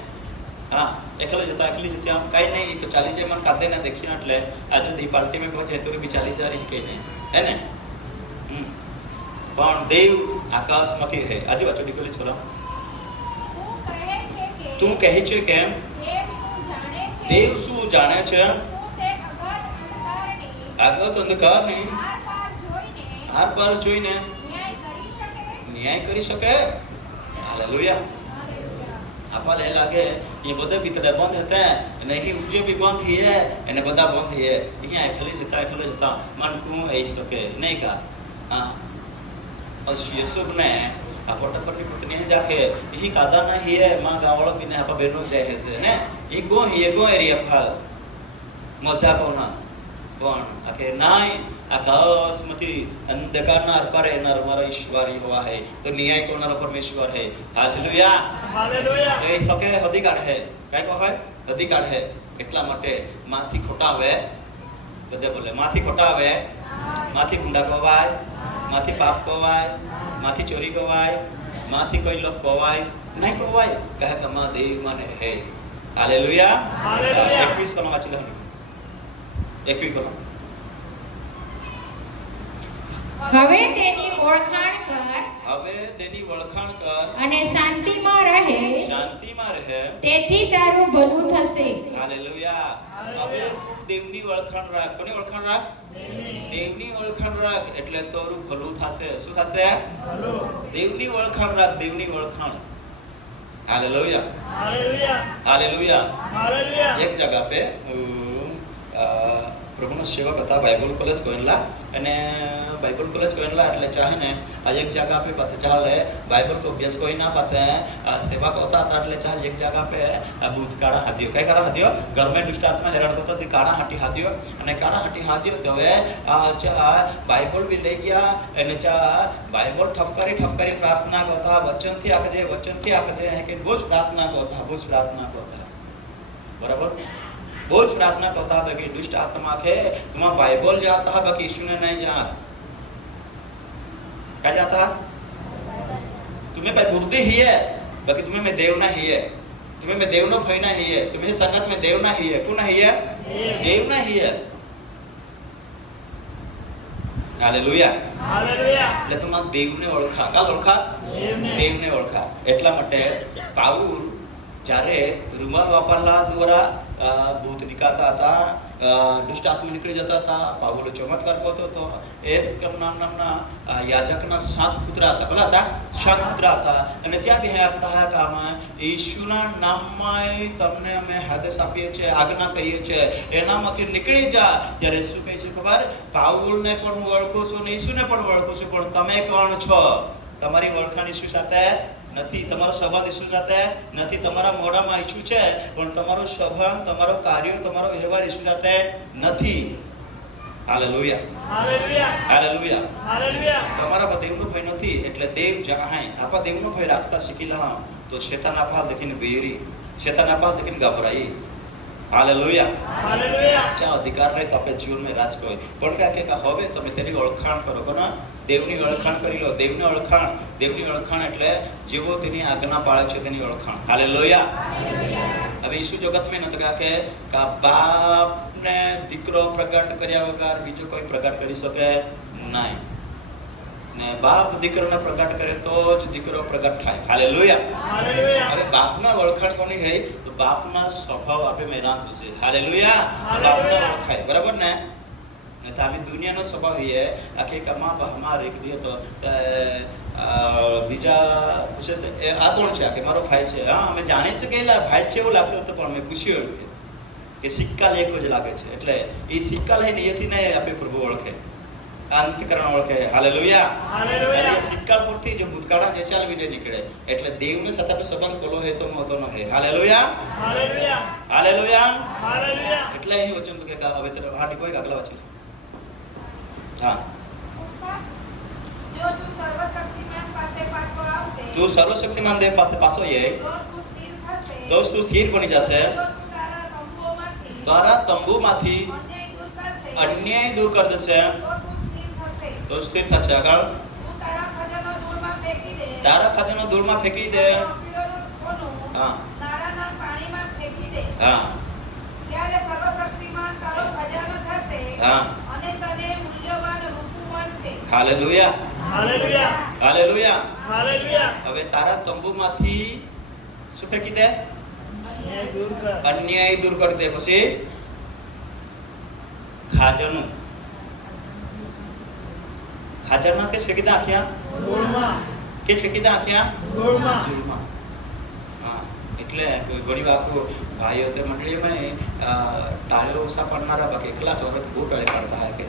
હા એકલો જતા એકલી છે ત્યાં કઈ નહીં તો ચાલી જાય મને કાદે ના દેખ્યું એટલે આજે દી પાર્ટી માં પહોંચે તો બી ચાલી જાય કઈ નહીં હે ને પણ દેવ આકાશમાંથી હે આજુબાજુ નીકળી કરો તું કહે છે કે દેવ શું જાણે છે આગળ અંધકારની આર પાર જોઈને ન્યાય કરી શકે હાલેલુયા આપણને લાગે એ બધા ભીતરે બંધ હતા અને અહીં ઉજ્જો બી બંધ થઈએ અને બધા બંધ થઈએ અહીંયા એકલી જતા મન કું આવી શકે નહીં કા હા યસુબને આ પોટપરની પત્ની જાકે ઈ કાદાના હિએ માં ગાવળો બિને આપા બેનો જાય છે ને ઈ ગો હિએ ગો એરિયા ફાલ મજા કોના પણ આકે નાય આકાશમાંથી અંધકારના અરપારે એના મારો ઈશ્વર હોવા હે તો ન્યાય કોનારો પરમેશ્વર હે હાલેલુયા હાલેલુયા એ સકે અધિકાર હે કાઈ કો હોય અધિકાર હે એટલા માટે માથી ખોટાવે બધે બોલે માથી ખોટાવે માથી ગુંડા કવાય માથી પાપ કવાય માથી ચોરી કવાય માથી કોઈ લોક કવાય નહીં કવાય કહે કે માં દેવ મને હે હાલેલુયા હાલેલુયા 21 કોનો વાંચી લો 21 કોનો હવે તેની ઓળખાણ કર હવે તેની વળખાણ કર અને શાંતિમાં રહે શાંતિમાં રહે તેથી તારું ભલું થશે. હાલેલુયા હવે દેવની વળખાણ રાખ કોની વળખાણ રાખ દેવની વળખાણ રાખ એટલે તારું ભલું થશે શું થશે હલો દેવની વળખાણ રાખ દેવની વળખાણ હાલેલુયા હાલેલુયા હાલેલુયા હાલેલુયા એક જગા पे પ્રભુનો સેવક હતા બાઇબલ કોલેજ ગોયનલા અને બાઇબલ કોલેજ ગોયનલા એટલે ચાહે ને આ એક જગા पे પાસે ચાલે બાઇબલ को अभ्यास कोई ना पासे सेवा होता था એટલે ચાલ એક જગા पे ભૂત કાળા હાથીઓ કઈ કાળા હાથીઓ ઘર में दुष्ट आत्मा હેરાન કરતો તે કાળા હાથી હાથીઓ અને કાળા હાથી હાથીઓ તો હવે ચા બાઇબલ બી લઈ ગયા અને ચા બાઇબલ ઠપકારી પ્રાર્થના કરતા વચનથી આખજે કે બહુ જ પ્રાર્થના કરતા बराबर बहुत प्रार्थना करता है कि दुष्ट आत्मा के तुम बाइबल जाता है बाकी यीशु ने नहीं जाता क्या जाता तुम्हें भाई बुद्धि ही है बाकी तुम्हें मैं देव ना ही है तुम्हें मैं देव नो भय ना ही है तुम्हें संगत में देव ना ही है कौन ही है देव ना ही है हालेलुया હાલેલુયા એટલે તમારા દેવને ઓળખા કાલ ઓળખા દેવને ઓળખા એટલા માટે પાઉલ જ્યારે રૂમાલ વાપરલા દ્વારા ભૂત નીકળતા હતા દુષ્ટ આત્મા નીકળી જતા હતા પાઉલો ચમત્કાર કરતો હતો એસ્કર નામના યાજકના 7 પુત્ર હતા ભલા હતા 7 પુત્ર હતા અને ત્યાં બે હતા કામ ઈશુના નામમાં તમને અમે આદેશ આપીએ છીએ આજ્ઞા કરીએ છીએ એનામાંથી નીકળી જા ત્યારે શું કહે છે ખબર પાઉલને પણ હું ઓળખું છું ને ઈશુને પણ ઓળખું છું પણ તમે કોણ છો તમારી ઓળખાણ ઈશુ સાથે નથી તમારો સંબંધ ઈસુ સાથે નથી તમારા મોઢામાં ઈસુ છે પણ તમારો સંબંધ તમારો કાર્ય તમારો વ્યવહાર ઈસુ સાથે નથી હાલેલુયા હાલેલુયા હાલેલુયા હાલેલુયા તમારા દેવનો ભય નથી એટલે દેવ જહાય આપા દેવનો ભય રાખતા શીખીલા તો શેતાન આપા દેખીને બેરી શેતાન આપા દેખીને ગભરાઈ હાલેલુયા હાલેલુયા ચા અધિકાર રહે તો આપણે જીવન में રાજ કોઈ પણ કે હવે તમે તેની ઓળખાણ કરો કોના દેવની ઓળખાણ કરી લો દેવની ઓળખાણ એટલે જેવો તેની આજ્ઞા પાળે છે તેની ઓળખાણ હાલેલુયા હવે ઈસુ જગતમાં નતો કે બાપને દીકરો પ્રગટ કર્યા વગર બીજો કોઈ પ્રગટ કરી શકે નહીં ને બાપ દીકરાને પ્રગટ કરે તો જ દીકરો પ્રગટ થાય હાલેલુયા હાલેલુયા હવે બાપના ઓળખાણ કોની હે તો બાપના સ્વભાવ આપે મેદાન છે હાલેલુયા બાપના ઓળખાય બરાબર ને ને તો આવી દુનિયાનો સ્વભાવ એ આખે કમા બહમા રેખ દે તો બીજા પૂછે આ કોણ છે આખે મારો ભાઈ છે હા અમે જાણીએ છીએ કે ભાઈ છે એવું લાગતું હતું પણ મેં પૂછ્યું કે સિક્કા એક જ લાગે છે એટલે એ સિક્કા લઈને એથી નહીં આપે પ્રભુ ઓળખે અંતકરણ ઓળખે હાલેલુયા હાલેલુયા અને સિક્કા પરથી જો ભૂતકાળા જે ચાલ વિડે નીકળે એટલે દેવને સાથે આપણે સંબંધ કોલો હે તો મહત્વનો હે હાલેલુયા હાલેલુયા હાલેલુયા હાલેલુયા એટલે અહીં વચન તો કે હવે તો હાડી કોઈ આગલા વાંચી હા જો તું સર્વશક્તિમાન પાસે પાછો આવશે તું સર્વશક્તિમાન દેવ પાસે પાછો એ તો તું સ્થિર થશે તો તું સ્થિર બની જશે જો તું તારા તંબુઓમાંથી તારા તંબુમાંથી અન્યાય દૂર કરશે અન્યાય દૂર કરી દેશે તો તું સ્થિર થશે તો સ્થિર થશે આગળ તું તારા ખજાનો દૂરમાં ફેંકી દે તારા ખજાનો દૂરમાં ફેંકી દે અને અપીલોનું સોનું હા. નાળાના પાણીમાં ફેંકી દે હા ત્યારે સર્વશક્તિમાન તારો ખજાનો થશે હા. અને તને મૂલ્યવાન રૂપું મળશે હાલેલુયા હાલેલુયા હાલેલુયા હાલેલુયા હવે તારા તંબુમાંથી શું ફેંકી દે અન્યાય દૂર કર અન્યાય દૂર કરી દે પછી ખાજાનું ખાજામાં કે ફેંકી દે આખિયા ધૂળમાં કે ફેંકી દે આખિયા ધૂળમાં ધૂળમાં હા એટલે ઘણી વાર ભાઈઓ તે મંડળીમાં ટાળીઓ ઓછા પડનારા બાકી એકલા તો હવે બહુ ટાળી પાડતા હે કે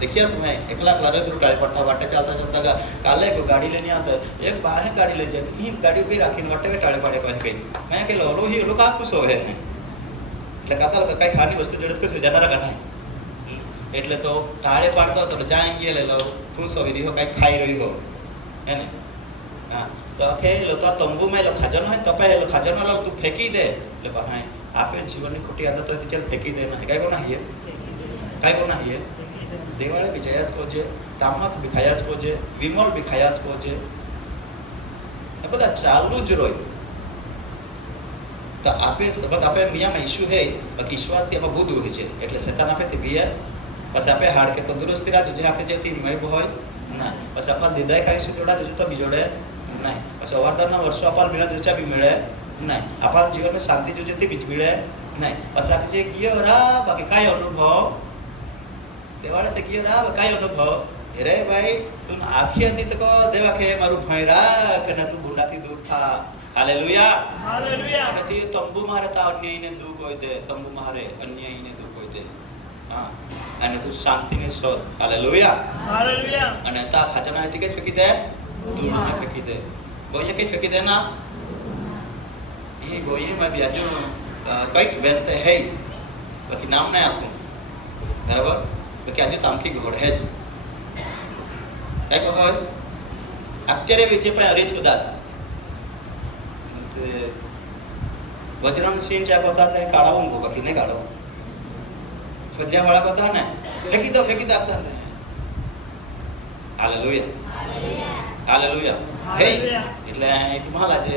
देखिए तुम्हें एकला क्लारे तो गाड़ी पट्टा वाटे चलता चलता काले को गाड़ी लेने आता एक बाहर गाड़ी ले जाती ही गाड़ी भी राखी वाटे में टाळे पाड़े कहे गई मैं के लो ही लोग आप कुछ है એટલે કાતા કઈ ખાની વસ્તુ જોડે કશું જનારા કાઢાય એટલે તો ટાળે પાડતો તો જાएंगे ले लो खुश हो रही हो कई खाई रही हो है ना हां तो के लो तो तंबू में लो खजन है तो पे लो खजन लो तू फेंकी दे ले बहाए आपे जीवन की खोटी आदत है चल फेंकी देना है काय को नहीं है काय को नहीं है देवाळे बी जयाच को जे तामक बी खायाच को जे विमल बी खायाच को जे એ બધા ચાલુ જ રોય તો આપે સબત આપે મિયામાં ઇશ્યુ હે બાકી ઈશ્વરથી આપણે બુદ્ધ હોય છે એટલે શેતાન આપે તે બીયા પછી આપે હાડ કે તંદુરસ્તી રાજ જે આપે જેથી મળ્યું હોય ના પછી આપણ દીદાય ખાઈશું તેવડા જ તો બીજોડે નહીં પછી અવારદારના વર્ષો અપાલ મિળા જોચા બી મળે નહીં આપણા જીવનમાં શાંતિ જોજે તે બીજ મળે નહીં પછી આપણે જે ગયો રા બાકી કાંઈ અનુભવ દેવાળે તે ગયો રા કાંઈ અનુભવ रे भाई तुम आखी હતી તો કો દેવા કે મારું ભાઈ રાખ ને તું ગુંડાથી દૂર થા હાલેલુયા હાલેલુયા અને તે તંબુ મારે તા અન્યાયને દૂર કોઈ દે તંબુ મારે અન્યાયને દૂર કોઈ દે હા અને તું શાંતિને શોધ હાલેલુયા હાલેલુયા અને તા ખજાના હતી કે ફેંકી દે દૂર ને ફેંકી દે ગોયે કે ફેંકી દે ના એ ગોયે માં બી આજુ કઈક બેનતે હે બાકી નામ નહીં આપું બરાબર બાકી આજુ તામકી ઘોડ હે જ क्या कहो અત્યારે વિજય પર હરીશ ઉદાસ વજરંગ સિંહ क्या कहता था काढ़ा उनको कभी नहीं काढ़ो सज्जा वाला कहता है ना फेंकी दो आपता है हालेलुया हालेलुया हे એટલે એક મહારાજ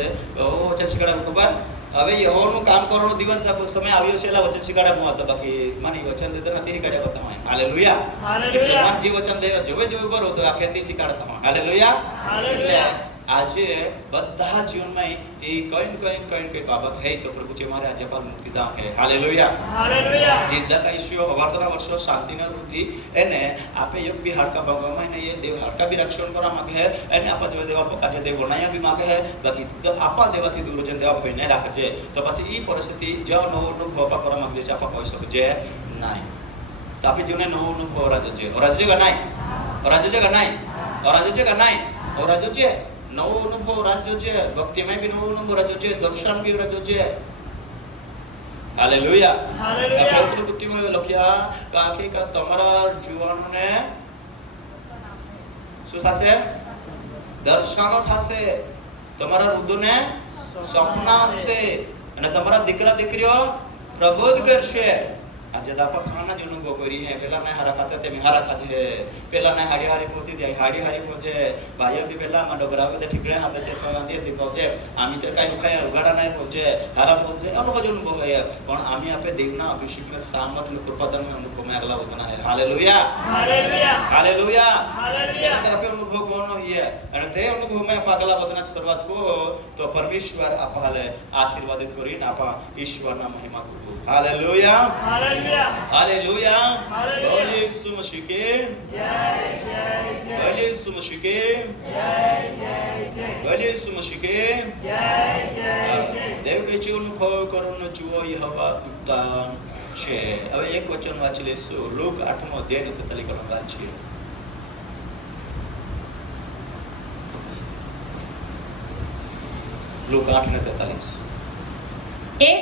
ઓ વચન શીખવાડે ખબર હવે યહોવાનું કામ કરવાનો દિવસ સમય આવ્યો છે એટલે વચન શીખવાડે હું હતો બાકી માની વચન દેતા નથી કાઢ્યા કરતા હોય હાલેલુયા હાલેલુયા જે વચન દે જોવે જોવે બરો તો આ ખેતી શીખવાડતા હોય હાલેલુયા હાલેલુયા આજે બધા જીવનમાં એ કઈ બાબત હે તો પ્રભુ જે મારે આજે પર મુક્તિ દાવ હે હાલેલુયા હાલેલુયા જીદ્દા કઈશ્યો અવારતના વર્ષો શાંતિના વૃદ્ધિ એને આપે યોગ બી હાડકા ભગવામાં ને એ દેવ હાડકા બી રક્ષણ કરવા માંગે હે એને આપા જો દેવા પકાજે દેવ બનાયા બી માંગે હે બાકી આપા દેવાથી દૂર જન દેવા કોઈ નહીં રાખે છે તો પછી એ પરિસ્થિતિ જો નવો અનુભવ કરવા માંગે છે આપા કહી શકો છે નહીં તો આપે જીવને નવો અનુભવ રાજો કે નહીં રાજો છે નવો અનુભવ રાજ્ય છે ભક્તિમાં બી નવો અનુભવ રાજ્ય છે દર્શન બી રાજ્ય છે હાલેલુયા હાલેલુયા પવિત્ર પુસ્તકમાં લખ્યા કે તમારા જીવનને શું થશે દર્શનો થશે તમારા હૃદયને સપના આવશે અને તમારા દીકરા દીકરીઓ પ્રબોધ કરશે આજે દાપા ખાના જ અનુભવ કરી હે પેલા ને હારા ખાતે તે હારા ખાતે પેલા ને હાડી હારી પોતી દે હાડી હારી પોજે ભાઈઓ બી પેલા માં ડોગરાવે તે ઠીકરે હાથે છે તો ગાંધી દી પોજે આમી તો કાઈ ઉખાય ઉગાડા નહીં પોજે હારા પોજે અનુભવ જ અનુભવ હે પણ આમી આપે દેવના અભિષેકને સામત ને કૃપાદાન में अनुभव में अगला होना है हालेलुया हालेलुया हालेलुया हालेलुया तरफ अनुभव कोनो है અને તે અનુભવ में પાગલા બદના શરૂઆત को तो परमेश्वर आपले आशीर्वादित करीन आपा ईश्वरना महिमा करू हालेलुया हालेलुया हालेलुया बोले यीशु मसीह के जय जय जय बोले यीशु मसीह के जय जय जय बोले यीशु मसीह के जय जय जय देव के जीवन अनुभव करनो जुओ यहोवा उत्तम છે હવે એક વચન વાંચી લેશું લૂક 8મો અધ્યાયની 43 કલમ વાંચીએ લૂક 8:43 એક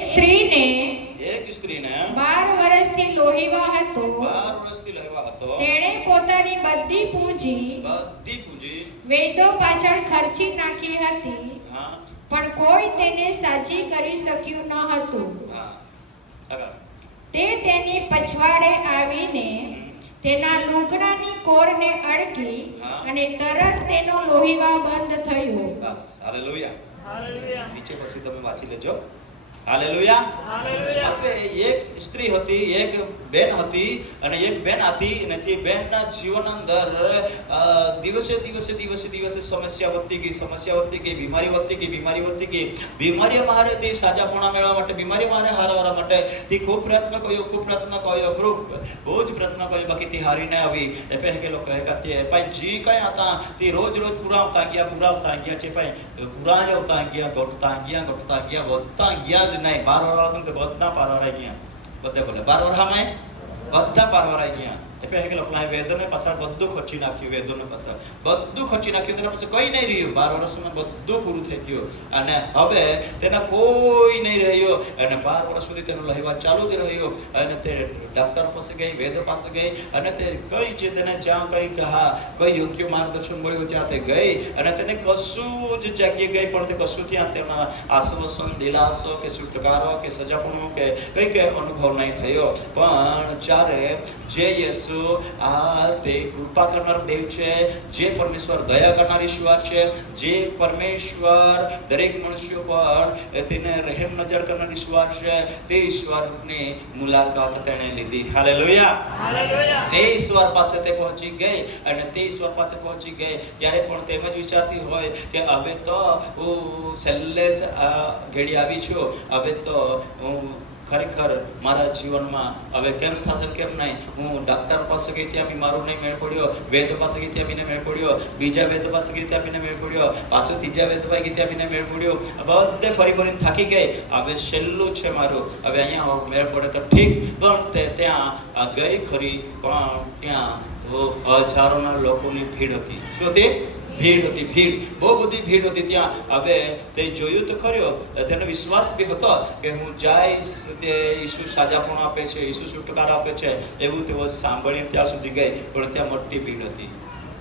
સ્ત્રીને 12 વર્ષથી લોહીવા હતો 12 વર્ષથી લેવા હતો તેણે પોતાની બધી પૂંજી વૈદ્યો પાછળ ખર્ચી નાખી હતી હા પણ કોઈ તેને સાજી કરી શક્યું ન હતું હા આગળ તે તેની પછવાડે આવીને તેના લુગડાની કોરને અડકી અને તરત તેનો લોહીવા બંધ થયો બસ હાલેલુયા હાલેલુયા નીચે પછી તમે વાંચી લેજો હાલેલુયા હાલેલુયા એક સ્ત્રી હતી એક બેન હતી અને એક બેન હતી અને તે બેનના જીવન અંદર દિવસે દિવસે દિવસે દિવસે સમસ્યા વધતી ગઈ બીમારી વધતી ગઈ બીમારી મારે તે સાજાપણા મેળવવા માટે બીમારી મારે હારવા માટે તે ખૂબ પ્રયત્ન કર્યો બહુ જ પ્રયત્ન કર્યો બાકી તે હારી ન આવી એ પહે કે લોકો કહે કે ભાઈ જી કઈ હતા તે રોજ પુરાવતા ગયા છે ભાઈ પુરાવતા ગયા ઘટતા ગયા વધતા ગયા જ નહીં 12 વર્ષ તો બધા પારવારાઈ ગયા બધે બોલે 12 વર્ષમાં બધા પારવારાઈ ગયા એટલે કે લોકોના વેદોને પાછળ બધું ખર્ચી નાખ્યું, વેદોને પાછળ બધું ખર્ચી નાખ્યું, તેના પછી કંઈ નહીં રહ્યું. 12 વર્ષમાં બધું પૂરું થઈ ગયું અને હવે તેના કોઈ નહીં રહ્યો અને 12 વર્ષ સુધી તેનો લહેવા ચાલુ જ રહ્યો. અને તે ડોક્ટર પાસે ગઈ, વેદો પાસે ગઈ અને તે કઈ છે તેને જ્યાં કઈ કઈ યોગ્ય માર્ગદર્શન મળ્યું ત્યાં તે ગઈ અને તેને કશું જ જગ્યાએ ગઈ પણ તે કશું ત્યાં તેના આશ્વાસન, દિલાસો કે છુટકારો કે સજાપણો કે કઈ કે અનુભવ નહીં થયો. પણ જ્યારે જે યેસુ તે કૃપા કરનાર દેવ છે, જે પરમેશ્વર દયા કરનાર ઈશ્વર છે, જે પરમેશ્વર દરેક મનુષ્યો પર તેને રહેમ નજર કરનાર ઈશ્વર છે, તે ઈશ્વરની મુલાકાત તેણે લીધી. Hallelujah, hallelujah. તે ઈશ્વર પાસે તે પહોંચી ગઈ અને તે ઈશ્વર પાસે પહોંચી ગઈ ત્યારે પણ તેમ જ વિચારતી હોય કે હવે તો હું છેલ્લે ઘડી આવી છું, હવે તો હું ખરેખર મારા જીવનમાં હવે કેમ થશે કેમ નહીં. હું ડૉક્ટર પાસે ગઈ ત્યાં બી મારું નહીં મેળ પડ્યો, વેદ પાસે ગઈ ત્યાં બીને મેળ પડ્યો, બીજા વેદ પાસે ગઈ ત્યાં બીને મેળ પડ્યો, પાછું ત્રીજા વેદ પાસે ગઈ ત્યાં બીને મેળ પડ્યો, બધે ફરી ફરીને થાકી ગઈ. હવે છેલ્લું છે મારું, હવે અહીંયા મેળ પડે તો ઠીક. પણ તે ત્યાં ગઈ ખરી પણ ત્યાં હજારોના લોકોની ભીડ હતી. શું હતી? ભીડ હતી, ભીડ, બહુ બધી ભીડ હતી ત્યાં. હવે તે જોયું તો ખરો, તેનો વિશ્વાસ બી હતો કે હું જઈશ, તે ઈસુ સાજાપણું આપે છે, ઈસુ છુટકારો આપે છે, એવું તેઓ સાંભળીને ત્યાં સુધી ગઈ. પણ ત્યાં મોટી ભીડ હતી.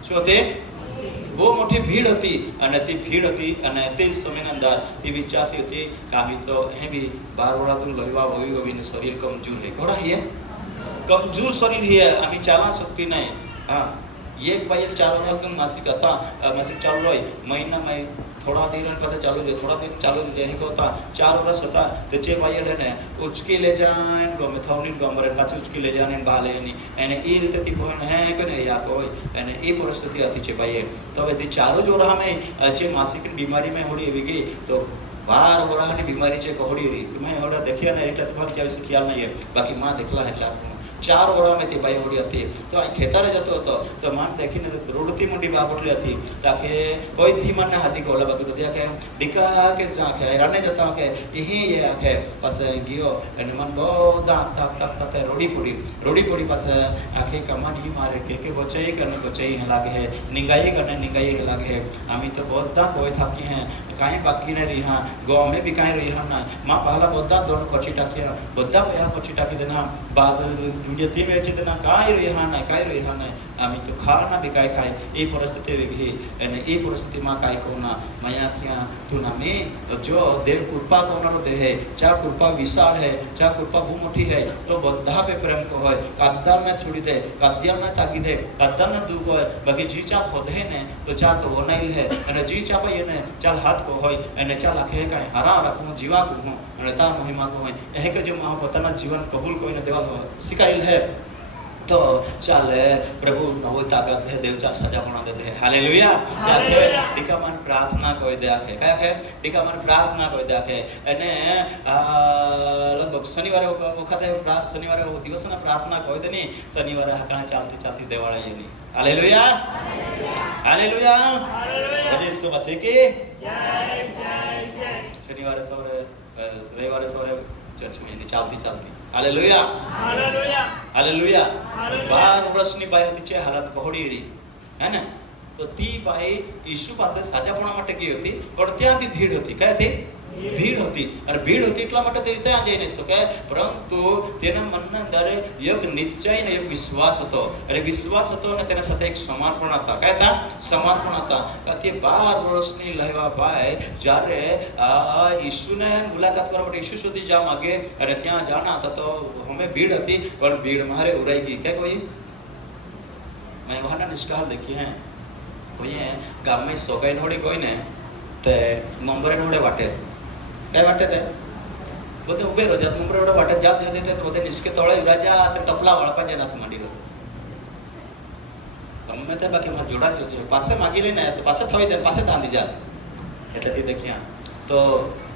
શું હતી? બહુ મોટી ભીડ હતી અને તે ભીડ હતી અને તે સમયની અંદર એ વિચારતી હતી કે આમી તો હે બી 12 વર્ષ લહેવા હોવી હોવીને શરીર કમજોર હે. કોડા હે? કમજોર શરીર હે, આમી ચાલા શકતી નહીં. હા, એક ભાઈ 4 વર્ષ માસિક હતા, માસિક ચાલુ હોય મહિનામાં થોડા दिन पास चालू है, थोड़ा दिन चालू है होता 4 વર્ષ હતા. તો જે ભાઈ લઈને ઉચકી લે જાય ગમે થવની ગમરે પાછી ઉચકી લે જાય ને બાલે ની એને એ રીતે થી કોઈ હે કોને યા કોઈ અને એ પરિસ્થિતિ હતી છે ભાઈ. તો હવે તે ચાલુ જો રહા જે માસિકની બીમારી में હોડી આવી ગઈ તો 12 વર્ષની બીમારી છે કોડી રહી. મેં હોડા દેખ્યા ને એટલે તો क्या विषय ख्याल नहीं है, बाकी मां देखला એટલે 4 વર્ષમાં તે ભાઈ હોડી હતી. તો આ ખેતરે જતો હતો તો માન દેખીને રોડથી મોટી બાબટલી હતી તાકે કોઈ થી મને હાથી કોલા બાકી તો ત્યાં કે ડીકા કે જા કે રાને જતા કે અહીં એ આખે પાસે ગયો અને મન બધા તાક તાક તાક રોડી પડી પાસે આખે કમાની મારે કે બચાઈ કરને બચાઈ લાગે है, निगाई करने निगाई लागे है. आमी तो બધા કોઈ થાકી હે કાંઈ બાકી ન રહી. હા, ગાँव में भी कांई रही हम ना माँ पहला બધા દોડ પછી ટાક્યા, બધા પૈસા પછી ટાકી દેના બાદ દુનિયા તે વેચી દેના કાંઈ રહી હા ના કાંઈ રહી હા ના. આમી તો ખાના બી કાંઈ ખાય એ પરિસ્થિતિ આવી અને એ પરિસ્થિતિમાં કાંઈ કોના મયા ક્યાં તું ના મેં જો દેવ કૃપા કોનારો દેહ હે, ચા કૃપા વિશાળ હે, ચા કૃપા બહુ મોટી હે તો બધા पे प्रेम को હોય. કાદ્દાર ને છોડી દે, કાદ્યાર ને તાકી દે, કાદ્દાર ને દુઃખ હોય બાકી જી ચા પોધે ને તો ચા તો વનાઈ હે અને જી ચા ભાઈ એને ચાલ હાથ को હોય અને ચાલ આખે કાંઈ હરા રાખું જીવા કહું અને તા મહિમા કહું એ કે જો મા પોતાના જીવન કબૂલ કોઈને દેવા શીખાયેલ હે तो चाले प्रभु नवो ताकत है देव चा सजा बना देते हैं. हालेलुया. हालेलुया. टीकामान प्रार्थना कोई दे आखे क्या है टीकामान प्रार्थना कोई दे आखे અને લગભગ શનિવારે વખતે શનિવારે દિવસના પ્રાર્થના કોઈ દે નહીં શનિવારે હકાણા ચાલતી દેવાળા એની. હાલેલુયા, હાલેલુયા, હાલેલુયા. યીશુ મસીહ की જય જય જય. શનિવારે સવારે રવિવારે સવારે ચર્ચ में ચાલતી હાલેલુયા, હાલેલુયા, હાલેલુયા. હાલેલુયા. 12 વર્ષની બાઈ હતી છે હાલત પહોળી રહી હે ને. તો તી બાઈ ઈસુ પાસે સાજાપણા માટે ગઈ હતી પણ ત્યાં બી ભીડ હતી. કઈ હતી? ભીડ હતી અને ભીડ હતી એટલા માટે તે ત્યાં જઈ નહીં શકે પરંતુ તેના મનના અંદર એક નિશ્ચય ને એક વિશ્વાસ હતો અને વિશ્વાસ હતો અને તેના સાથે એક સમર્પણ હતા. કયા હતા? સમર્પણ હતા. તે 12 વર્ષની લહેવા ભાઈ જ્યારે ઈસુને મુલાકાત કરવા માટે ઈસુ સુધી જવા માંગે અને ત્યાં જાના હતા તો અમે ભીડ હતી પણ ભીડ મારે ઉડાઈ ગઈ. क्या कोई मैं वहाँ ना निष्काल देखी है कोई गाँव में सोगाई नोड़ी कोई ने ते मुंबई नोड़े वाटे काय वाटे ते બધે ઉભે રહો જાત મુંબઈ વડે વાટે જાત જતી તે બધે નિસ્કે તોળે રાજા તે ટપલા વળપા જે નાથ માંડી રહ્યો ગમે તે બાકી માં જોડા જો છે પાસે માગી લઈને તો પાસે થઈ દે પાસે તાંદી જાત એટલે તે દેખ્યા તો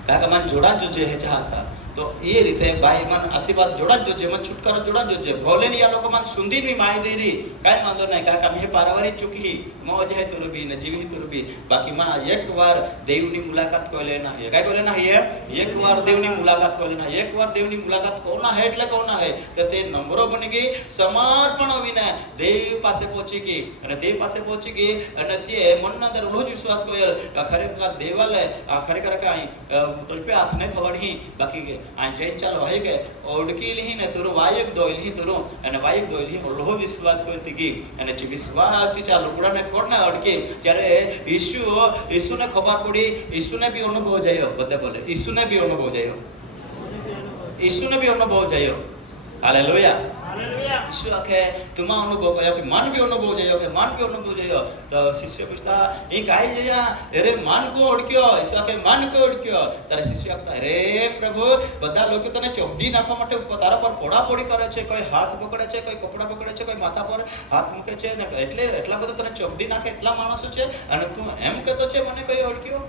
કાકા માન જોડા જો છે હે ચાસા તો એ રીતે ભાઈ મને આશીર્વાદ જોડા જ જોજે, મને છુટકારો જોડા જ જોજે. ભોલેની આ લોકો મને સુંદીની માઈ દેરી કાંઈ વાંધો નહીં, કાકા મેં પારાવારી ચૂકી મોજ હે તુરબી ને જીવી તુરબી. બાકી માં એકવાર દેવની મુલાકાત કોઈ લેના હે, કાંઈ કોઈ લેના હે, એકવાર દેવની મુલાકાત કોઈ લેના, એકવાર દેવની મુલાકાત કોના હે એટલે કોના હે તો તે નંબરો બની ગઈ, સમર્પણ હોવીને દેવ પાસે પહોંચી ગઈ. અને દેવ પાસે પહોંચી ગઈ અને તે મનના અંદર રોજ વિશ્વાસ કર્યો ખરેખર દેવાલય ખરેખર કાંઈ કલ્પે હાથ નહીં થવાડી. બાકી કે આ જૈન ચાલો હે કે ઓળખી લી ને તુરું વાયક દોઈ લી તુરું અને વાયક દોઈ લી લોહો વિશ્વાસ કરતી ગઈ. અને જે વિશ્વાસથી ચાલો લુકડાને કોડને અડકી ત્યારે ઈસુને ખબર પડી, ઈસુને બી અનુભવ જયો. બધા બોલે ઈસુને બી અનુભવ જયો, ઈસુને બી અનુભવ જયો. હાલેલુયા. હાલેલુયા. ઈસુ આખે તુમા અનુભવ કર્યો કે માન બી અનુભવ જયો, કે માન બી અનુભવ જયો. તો શિષ્ય પૂછતા એ કાઈ જયા, અરે માન કો ઓળખ્યો? ઈસુ આખે માન કો ઓળખ્યો? ત્યારે શિષ્ય આપતા અરે પ્રભુ બધા લોકો તને ચોબધી નાખવા માટે તારા પર પોડાપોડી કરે છે, કોઈ હાથ પકડે છે, કોઈ કપડા પકડે છે, કોઈ માથા પર હાથ મૂકે છે, એટલે એટલા બધા તને ચોબધી નાખે એટલા માણસો છે અને તું એમ કહેતો છે મને કઈ ઓળખ્યો?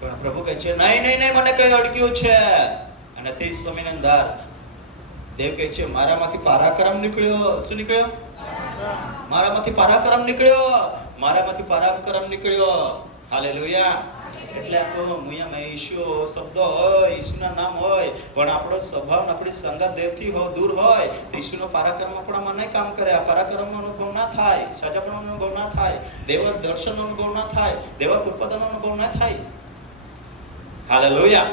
પણ પ્રભુ કહે છે નહીં નહીં નહીં, મને કઈ ઓળખ્યું છે. અને તે સમયની અંદર દેવ કહે છે મારામાંથી પરાક્રમ નીકળ્યો. શું નીકળ્યો? મારામાંથી પરાક્રમ નીકળ્યો, મારામાંથી પરાક્રમ નીકળ્યો. હાલેલુયા. એટલે આપણો મુયામાં ઈસુ શબ્દ હોય, ઈસુના નામ હોય, પણ આપણો સ્વભાવ આપણી સંગત દેવથી દૂર હોય તો ઈસુનો પરાક્રમ આપણામાં નહીં કામ કરે. આ પરાક્રમનો અનુભવ ના થાય, સજાપણનો અનુભવ ના થાય, દેવ દર્શનનો અનુભવ ના થાય, દેવ કૃપાનો અનુભવ ના થાય. હાલેલુયા.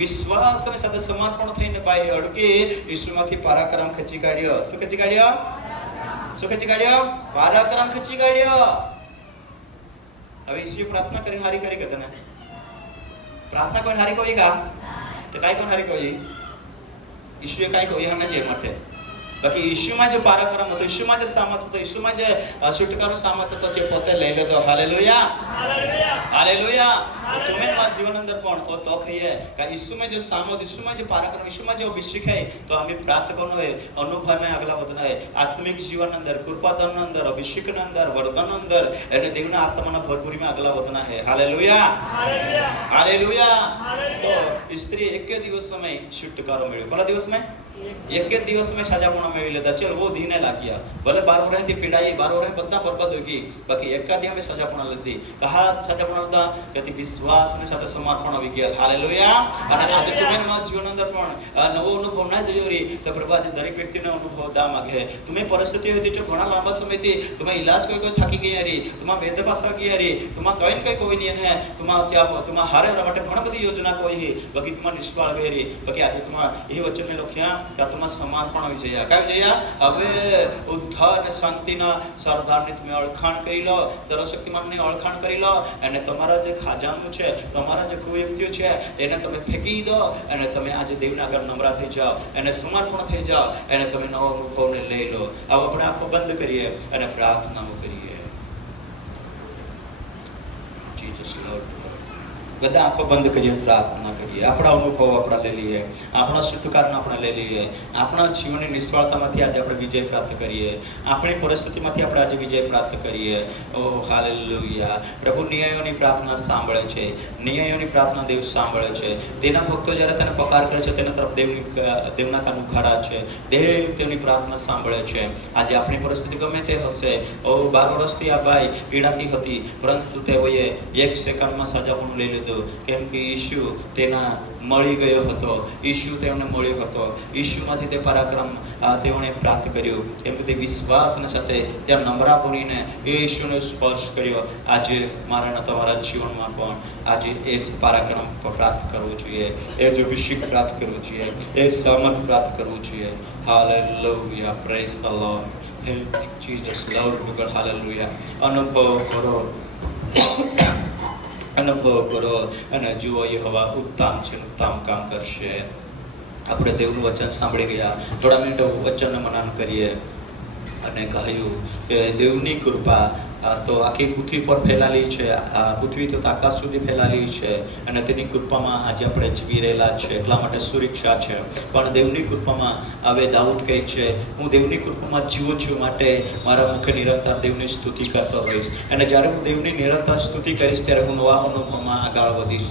વિશ્વાસની સાથે સમર્પણ થઈને ભાઈ અડકી ઈસુમાંથી પરાક્રમ ખેંચી કાઢ્યો. શું ખેંચી કાઢ્યો? શું ખેંચી કાઢ્યો? પરાક્રમ ખેંચી કાઢ્યો. હવે ઈસુએ પ્રાર્થના કરીને હારી કરી કે તને પ્રાર્થના કોઈ હારી કોઈ કા તો કાઈ કોઈ હારી કોઈ ઈસુએ કાઈ કોઈ હને જે માટે બાકી ઈસુમાં જે પરાક્રમ હતો, ઈસુમાં જે સામર્થ હતો, ઈસુમાં જે છુટકારો સામર્થ હતો જે પોતે લઈ લેતો. હાલેલુયા. હાલેલુયા. હાલેલુયા. તમે મારા જીવન અંદર પણ ઓ તો કહીએ કે ઈસુમાં જે સામર્થ, ઈસુમાં જે પરાક્રમ, ઈસુમાં જે અભિષેક है तो हमें प्राप्त करना है, अनुभव में अगला વધના है. आत्मिक जीवन અંદર, કૃપાદાન અંદર, અભિષેક અંદર, વરદાન અંદર અને દેવના આત્માના ભરપૂરીમાં આગલા વધના है. હાલેલુયા. હાલેલુયા. હાલેલુયા. તો હાલેલુયા. સ્ત્રી એક દિવસ સમય છુટકારો મળ્યો. કેટલા દિવસમાં? એક દિવસ में સજાપણા મેળવી લેતા. ચલ वो ધીને લાગ્યા, ભલે 12 વર્ષથી પીડાઈ, 12 વર્ષ બધા બરબાદ થઈ ગઈ, બાકી એકાદી અમે સજાપણા લીધી. કહા સજાપણા હતા કે વિશ્વાસની સાથે સમર્પણ આવી ગયા. હાલેલુયા. અને આજે તમે મારા જીવન અંદર પણ નવો અનુભવ ના જોયો રી તો પ્રભુ આજે દરેક વ્યક્તિનો અનુભવ દા માંગે. તમે પરિસ્થિતિ હતી જો ઘણા લાંબા સમયથી તમે ઇલાજ કોઈ થાકી ગયા રી, તમારા વેદ પાસા ગયા રી, તમારા કોઈ નહીં હે, તમારા ત્યાં તમારા હારે માટે ઘણા બધી યોજના કોઈ હે, બાકી તમારા નિષ્ફળ ગઈ રી. બાકી આજે તમારા એ વચનને લખ્યા કે તમારા સમર્પણ આવી જયા. કાઈ જયા? હવે ઉદ્ધાર અને શાંતિના સરદારની તમે ઓળખાણ કરી લો, સર્વશક્તિમાનની ઓળખાણ કરી લો અને તમારા જે ખાજાનું છે, તમારા જે કુવ્યક્તિઓ છે એને તમે ફેંકી દો અને તમે આજે દેવના આગળ નમ્ર થઈ જાઓ અને સમર્પણ થઈ જાઓ અને તમે નવો અનુભવને લઈ લો. આવો આપણે આંખો બંધ કરીએ અને પ્રાર્થનાઓ કરીએ. Jesus lord. બધા આંખો બંધ કરીએ, પ્રાર્થના કરીએ. આપણા અનુભવ આપણે લઈ લઈએ, આપણા છુટકારાને આપણે લઈ લઈએ, આપણા જીવનની નિષ્ફળતામાંથી આજે આપણે વિજય પ્રાપ્ત કરીએ, આપણી પરિસ્થિતિમાંથી આપણે આજે વિજય પ્રાપ્ત કરીએ. ઓહ હાલેલુયા. પ્રભુ ન્યાયોની પ્રાર્થના સાંભળે છે, ન્યાયોની પ્રાર્થના દેવ સાંભળે છે. તેના ભક્તો જ્યારે તેને પકાર કરે છે તેના તરફ દેવના કાન ઉઘાડા છે. દેવ તેમની પ્રાર્થના સાંભળે છે. આજે આપણી પરિસ્થિતિ ગમે તે હશે, ઓ 12 વર્ષથી આ ભાઈ પીડાતી હતી, પરંતુ તેઓએ 1 સેકન્ડમાં સજાપણું લઈ લીધું. કેમ કે ઈસુ તેના મળી ગયો હતો, ઈસુ તેમને મળ્યો હતો, ઈસુમાંથી તે પરાક્રમ તેઓને પ્રાપ્ત કર્યું. કેમ કે તે વિશ્વાસની સાથે ત્યાં નમ્રા પૂરીને એ ઈસુને સ્પર્શ કર્યો. આજે મારા તમારા જીવનમાં પણ આજે એ પરાક્રમ પ્રાપ્ત કરવું જોઈએ, એ જ અભિષેક પ્રાપ્ત કરવું જોઈએ, એ સામર્થ પ્રાપ્ત કરવું જોઈએ. Hallelujah. Praise the lord. Jesus lord. Hallelujah. અનુભવ કરો, અનુભવ કરો અને જુઓ યહોવા ઉત્તમ છે, ઉત્તમ કામ કરશે. આપણે દેવનું વચન સાંભળી ગયા, થોડા મિનિટો વચનને મનન કરીએ અને કહ્યું કે દેવની કૃપા તો આખી પૃથ્વી પર ફેલાયેલી છે. પૃથ્વી તો આકાશ સુધી ફેલાયેલી છે અને તેની કૃપામાં આજે આપણે જીવી રહેલા છે, એટલા માટે સુરક્ષા છે. પણ દેવની કૃપામાં હવે દાઉદ કહે છે, હું દેવની કૃપામાં જીવું છું, માટે મારા મુખે નિરંતર દેવની સ્તુતિ કરતો રહીશ. અને જ્યારે હું દેવની નિરંતર સ્તુતિ કરીશ ત્યારે હું નવા અનુભવમાં આગળ વધીશ.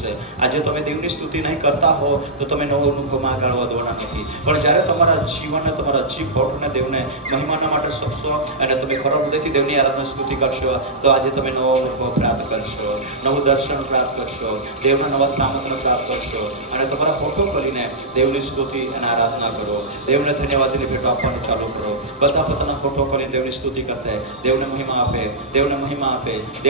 આજે તમે દેવની સ્તુતિ નહીં કરતા હો તો તમે નવો અનુભવમાં આગળ વધવાના નથી. પણ જ્યારે તમારા જીવનને, તમારા જીવ ખોટને દેવને મહિમાના માટે સોંપશો અને તમે ખરા હૃદયથી દેવની આરાધના સ્તુતિ કરશો તો આજે તમે નવો અનુભવ પ્રાપ્ત કરશો, નવું દર્શન પ્રાપ્ત કરશો, દેવના નવા સામર્થ્ય પ્રાપ્ત કરશો અને તમારા ફોટો ખોલીને દેવની સ્તુતિ અને આરાધના કરો. દેવને ધન્યવાદની ભેટો આપવાનું ચાલુ કરો. બધા પોતાના ફોટો ખોલીને દેવની સ્તુતિ કરતા દેવને મહિમા આપે, દેવને મહિમા આપે.